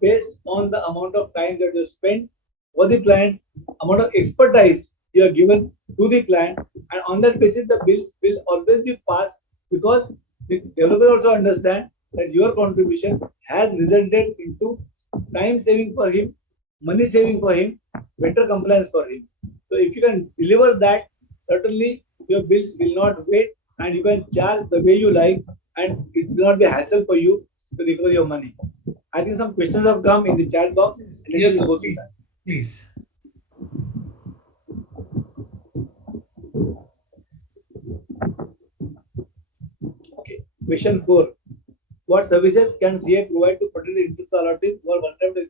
based on the amount of time that you spend for the client, amount of expertise you are given to the client, and on that basis the bills will always be passed, because the developer also understand that your contribution has resulted into time saving for him, money saving for him, better compliance for him. So if you can deliver that, certainly your bills will not wait and you can charge the way you like, and it will not be a hassle for you to recover your money. I think some questions have come in the chat box. Let Yes, me sir. go through that. Please. Okay. Question 4. What services can CA provide to protect the interest authorities who are vulnerable?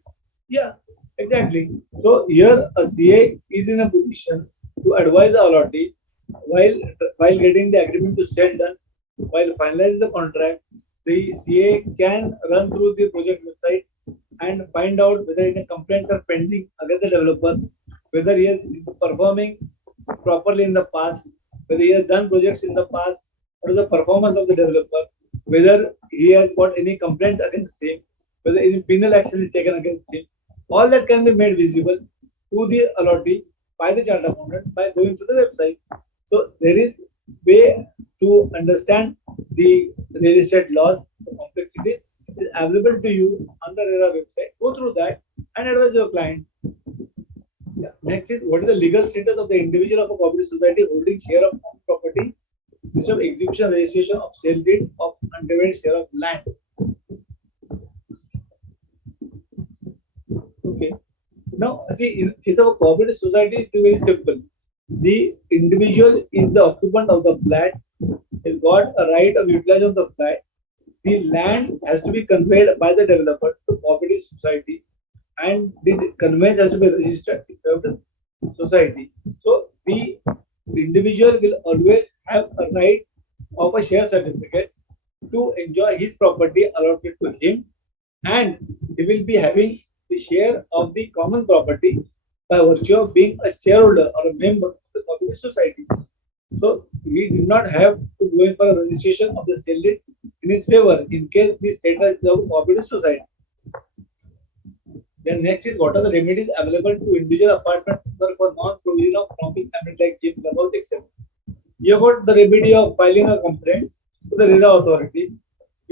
Yeah, exactly. So here a CA is in a position to advise the authority while while getting the agreement to sell done, while finalizing the contract. The CA can run through the project website and find out whether any complaints are pending against the developer, whether he is performing properly in the past, whether he has done projects in the past, what is the performance of the developer, whether he has got any complaints against him, whether any penal action is taken against him. All that can be made visible to the authority by the chartered accountant by going to the website. So there is way to understand the real estate laws, the complexities. It is available to you on the RERA website. Go through that and advise your client. Yeah. Next is, what is the legal status of the individual of a cooperative society holding share of own property instead of execution registration of sale deed of undivided share of land? Okay. Now, see, in case of a cooperative society, it's very simple. The individual is the occupant of the flat, has got a right of utilization of the flat. The land has to be conveyed by the developer to cooperative society, and the conveyance has to be registered with the society. So the individual will always have a right of a share certificate to enjoy his property allotted to him, and he will be having the share of the common property by virtue of being a shareholder or a member of the cooperative society. So we do not have to go in for a registration of the sale deed in his favor in case the status is of cooperative society. Then next is, what are the remedies available to individual apartment for non-provision of promise payment like gym, clubhouse, etc. You have got the remedy of filing a complaint to the RERA authority,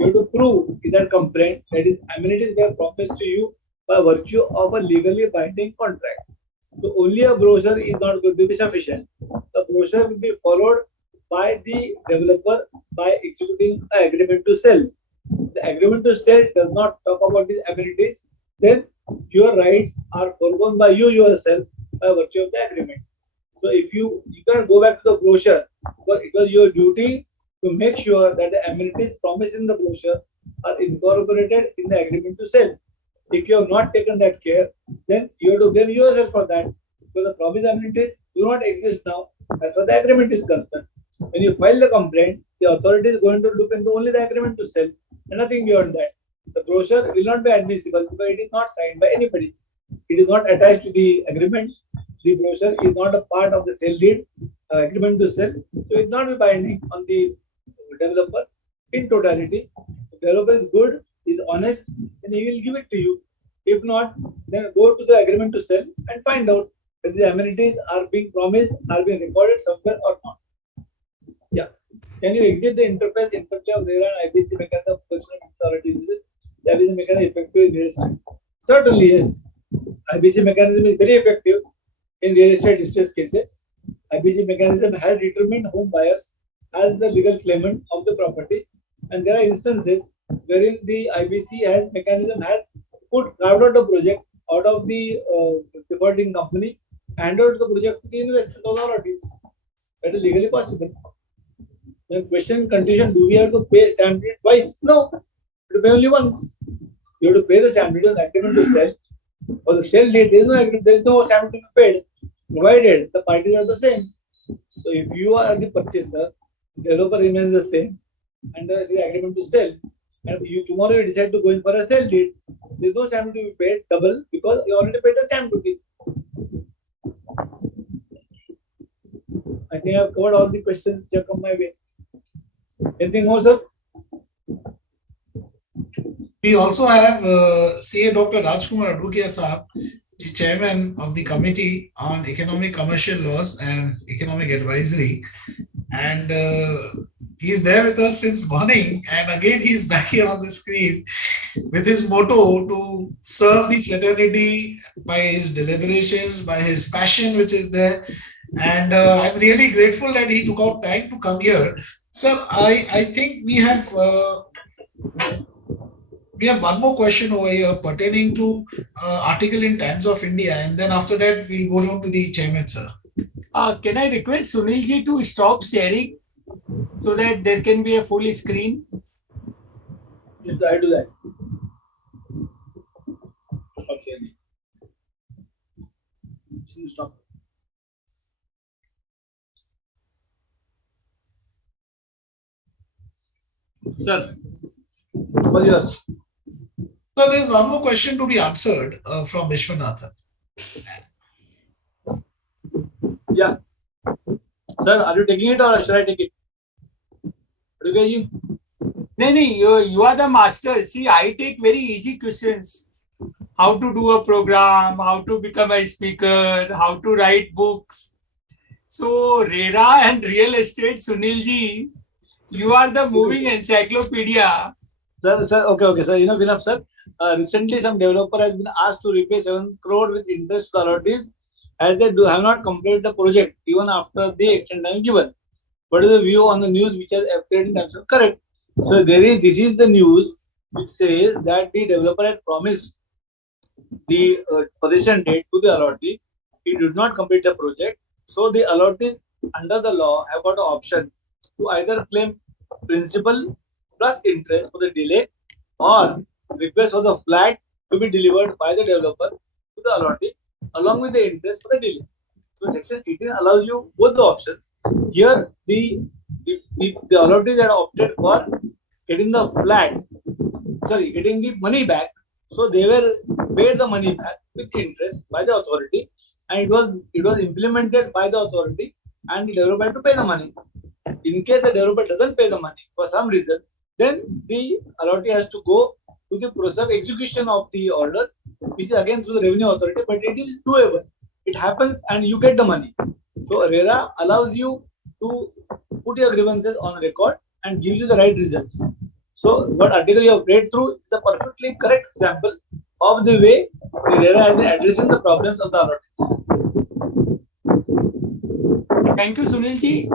you have to prove in that complaint that is amenities were promised to you by virtue of a legally binding contract. So only a brochure is not going to be sufficient. The brochure will be followed by the developer by executing an agreement to sell. The agreement to sell does not talk about these amenities, then your rights are foregone by you yourself by virtue of the agreement. So if you can go back to the brochure, because it was your duty to make sure that the amenities promised in the brochure are incorporated in the agreement to sell. If you have not taken that care, then you have to blame yourself for that. Because the promised amenities do not exist now as far as the agreement is concerned. When you file the complaint, the authority is going to look into only the agreement to sell and nothing beyond that. The brochure will not be admissible because it is not signed by anybody. It is not attached to the agreement. The brochure is not a part of the sale deed agreement to sell, so it will not be binding on the developer in totality. If the developer is good, is honest, then he will give it to you. If not, then go to the agreement to sell and find out whether the amenities are being promised, are being recorded somewhere or not. Yeah. Can you exit the interface interplay of RERA and IBC mechanism of functional authority? The IBC mechanism effective in real estate? Certainly, yes. IBC mechanism is very effective in real estate distress cases. IBC mechanism has determined home buyers as the legal claimant of the property, and there are instances wherein the IBC mechanism has carved out the project out of the defaulting company, handed over the project to the investment authorities. That is legally possible. The question condition: do we have to pay stamp duty twice? No, you have to pay only once. You have to pay the stamp duty on the agreement to sell. For the sale deed, there is no agreement, there is no stamp duty paid, provided the parties are the same. So if you are the purchaser, the developer remains the same, and the agreement to sell, and you tomorrow you decide to go in for a sale deed, there is no stamp duty to be paid double because you already paid the stamp duty. I think I have covered all the questions which have come my way. Anything more, sir? We also have CA Dr. Rajkumar Adukia Saab, the chairman of the Committee on Economic Commercial Laws and Economic Advisory. And he's there with us since morning. And again, he's back here on the screen with his motto to serve the fraternity by his deliberations, by his passion, which is there. And I'm really grateful that he took out time to come here. Sir, I think we have one more question over here pertaining to article in Times of India, and then after that we'll go down to the chairman, sir. Can I request Sunil ji to stop sharing so that there can be a full screen? Yes, I'll do that. Okay. Stop. Sir, all yours. So there's one more question to be answered from Vishwanathan. Yeah. Sir, are you taking it or should I take it? Okay, No, you are the master. See, I take very easy questions. How to do a program, how to become a speaker, how to write books. So, RERA and real estate, Sunil ji, you are the moving encyclopedia. Sir, okay, sir. Enough, sir. Recently, some developer has been asked to repay 7 crore with interest to authorities as they have not completed the project even after the extension time given. What is the view on the news which has appeared in Times? Correct. So this is the news which says that the developer had promised the possession date to the authority. He did not complete the project. So the authorities under the law have got an option to either claim principal plus interest for the delay or request for the flat to be delivered by the developer to the authority along with the interest for the delay. So section 18 allows you both the options. Here the authorities had opted for getting the getting the money back. So they were paid the money back with interest by the authority, and it was implemented by the authority, and the developer had to pay the money. In case the developer doesn't pay the money for some reason, then the authority has to go to the process of execution of the order, which is again through the revenue authority, but it is doable. It happens and you get the money. So RERA allows you to put your grievances on record and gives you the right results. So what article you have read through is a perfectly correct example of the way the RERA has been addressing the problems of the allotments. Thank you, Sunilji.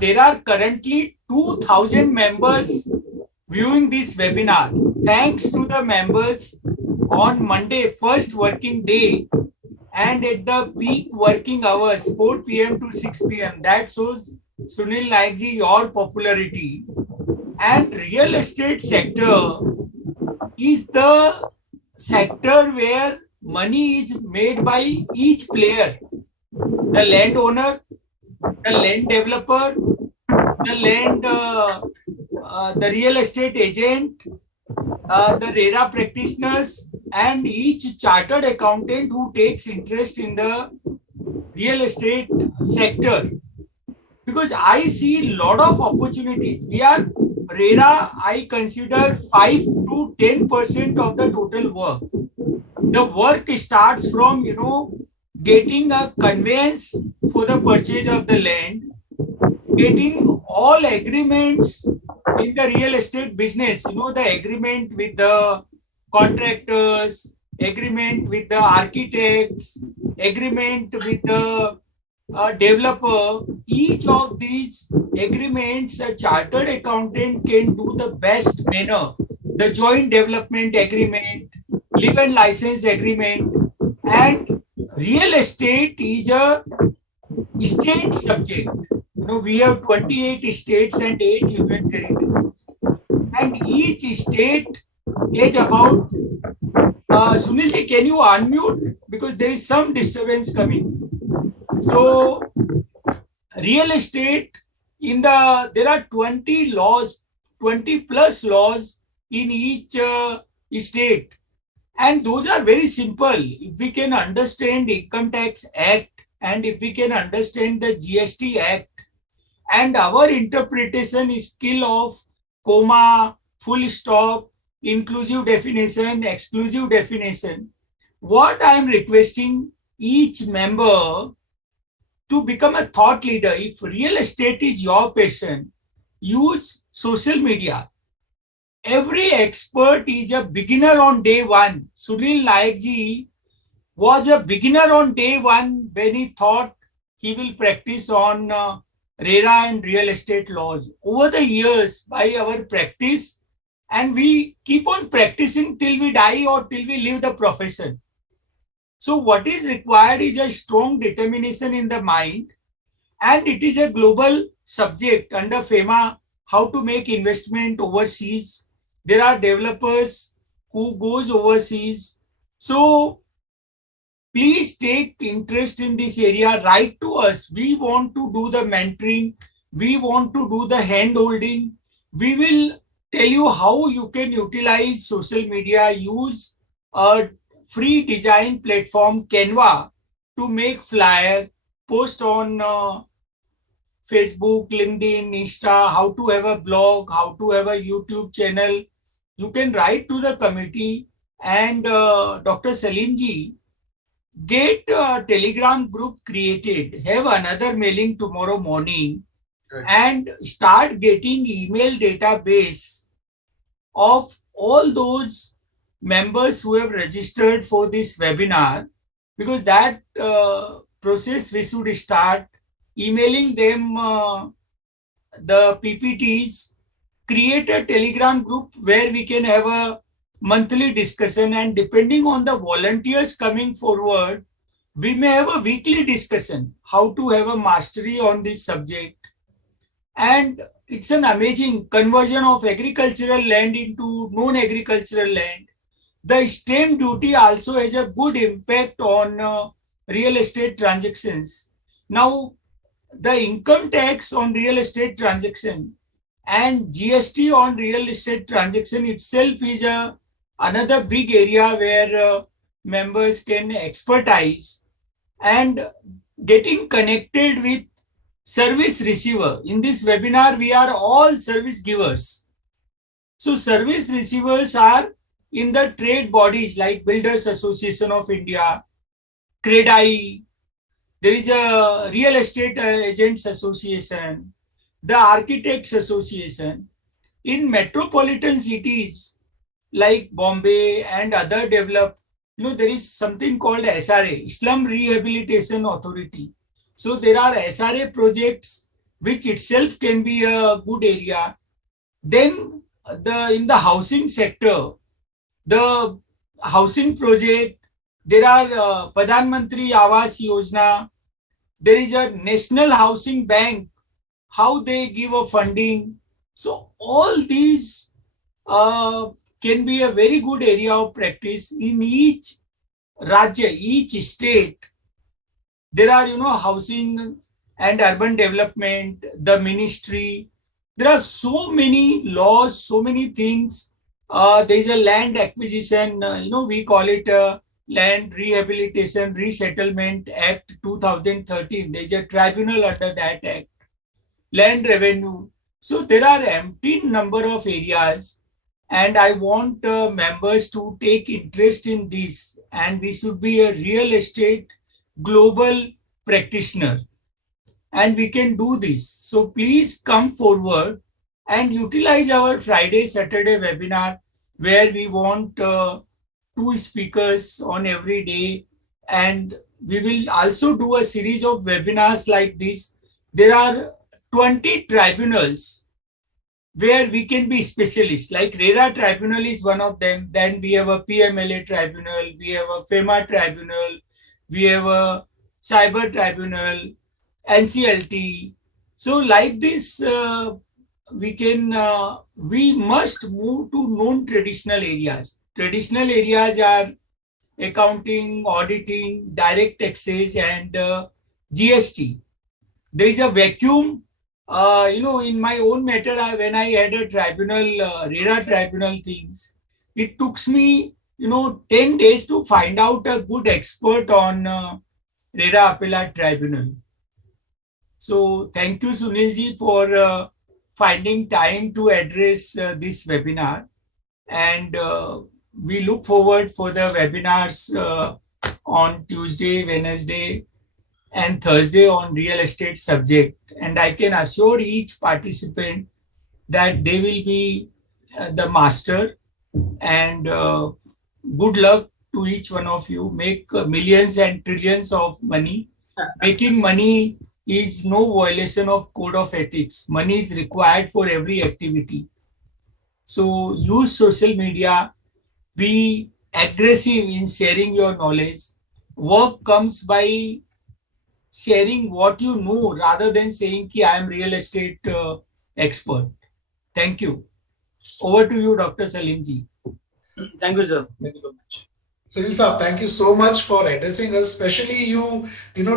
There are currently 2,000 members viewing this webinar. Thanks to the members on Monday, first working day, and at the peak working hours, 4 p.m. to 6 p.m. That shows, Sunil Naikji, your popularity. And real estate sector is the sector where money is made by each player, the landowner, the land developer, the real estate agent, the RERA practitioners, and each chartered accountant who takes interest in the real estate sector. Because I see a lot of opportunities. We are RERA, I consider 5 to 10% of the total work. The work starts from, getting a conveyance for the purchase of the land, getting all agreements in the real estate business, the agreement with the contractors, agreement with the architects, agreement with the developer. Each of these agreements, a chartered accountant can do the best manner. The joint development agreement, live and license agreement, and real estate is a state subject. We have 28 states and 8 union territories. And each state is about, Sunilji, can you unmute? Because there is some disturbance coming. So, real estate, there are 20 laws, 20 plus laws in each state. And those are very simple. If we can understand Income Tax Act, and if we can understand the GST Act, and our interpretation skill of comma, full stop, inclusive definition, exclusive definition, what I am requesting each member to become a thought leader. If real estate is your passion, use social media. Every expert is a beginner on day one. Sunil Naikji was a beginner on day one when he thought he will practice on RERA and real estate laws. Over the years, by our practice, and we keep on practicing till we die or till we leave the profession. So what is required is a strong determination in the mind, and it is a global subject under FEMA, how to make investment overseas. There are developers who goes overseas. So please take interest in this area. Write to us. We want to do the mentoring. We want to do the hand holding. We will tell you how you can utilize social media, use a free design platform Canva to make flyer, post on Facebook, LinkedIn, Insta, how to have a blog, how to have a YouTube channel. You can write to the committee, and Dr. Salimji, get a Telegram group created, have another mailing tomorrow morning, and start getting email database of all those members who have registered for this webinar, because that process we should start emailing them the PPTs, create a Telegram group where we can have a monthly discussion, and depending on the volunteers coming forward, we may have a weekly discussion how to have a mastery on this subject. And it's an amazing conversion of agricultural land into non-agricultural land. The stamp duty also has a good impact on real estate transactions. Now, the income tax on real estate transaction and GST on real estate transaction itself is another big area where members can expertise, and getting connected with service receiver. In this webinar, we are all service givers. So service receivers are in the trade bodies like Builders Association of India, CREDAI, there is a Real Estate Agents Association, the Architects Association. in metropolitan cities like Bombay and other developed, there is something called SRA, Slum Rehabilitation Authority. So there are SRA projects which itself can be a good area. Then in the housing sector, the housing project, there are Pradhan Mantri Awas Yojana, there is a National Housing Bank, how they give a funding. So all these uh, can be a very good area of practice in each Rajya, each state. There are, housing and urban development, the ministry. There are so many laws, so many things. There is a land acquisition, we call it Land Rehabilitation Resettlement Act 2013. There is a tribunal under that act. Land revenue. So there are empty number of areas, and I want members to take interest in this, and we should be a real estate global practitioner, and we can do this. So please come forward and utilize our Friday, Saturday webinar, where we want two speakers on every day, and we will also do a series of webinars like this. There are 20 tribunals where we can be specialists, like RERA tribunal is one of them. Then we have a PMLA tribunal, we have a FEMA tribunal, we have a cyber tribunal, NCLT. So like this, we must move to non-traditional areas. Traditional areas are accounting, auditing, direct taxes, and GST. There is a vacuum. In my own matter, when I had a tribunal, RERA tribunal things, it took me, 10 days to find out a good expert on RERA Appellate Tribunal. So thank you, Sunilji, for finding time to address this webinar. And we look forward for the webinars on Tuesday, Wednesday, and Thursday on real estate subject. And I can assure each participant that they will be the master, and good luck to each one of you. Make millions and trillions of money. Making money is no violation of code of ethics. Money is required for every activity. So use social media, be aggressive in sharing your knowledge. Work comes by sharing what you know rather than saying ki I am real estate expert. Thank you. Over to you, Dr. Salimji. Thank you, sir. Thank you so much. So, Yusuf, thank you so much for addressing us. Especially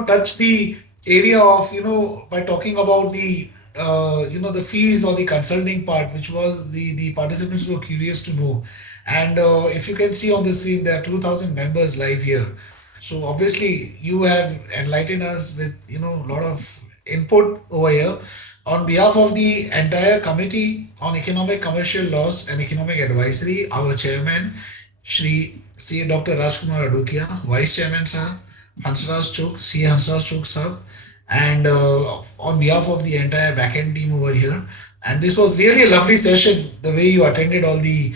touch the area of, by talking about the, the fees or the consulting part, which was the participants were curious to know. And if you can see on the screen, there are 2,000 members live here. So obviously, you have enlightened us with, a lot of input over here. On behalf of the entire Committee on Economic Commercial Laws and Economic Advisory, our chairman, Shri C. Dr. Rajkumar Adukia, Vice Chairman Sir, Hansraj Chuk, C. Hansraj Chuk Sir, and on behalf of the entire backend team over here. And this was really a lovely session, the way you attended all the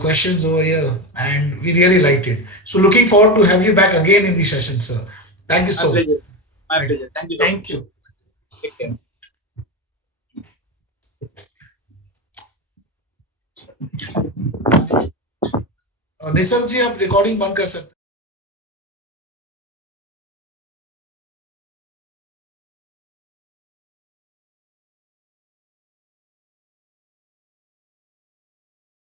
questions over here, and we really liked it. So looking forward to have you back again in the session, sir. Thank you so much. My pleasure. Thank you so Thank much. you. Take care. Nisarga जी आप recording बंद कर सकते हैं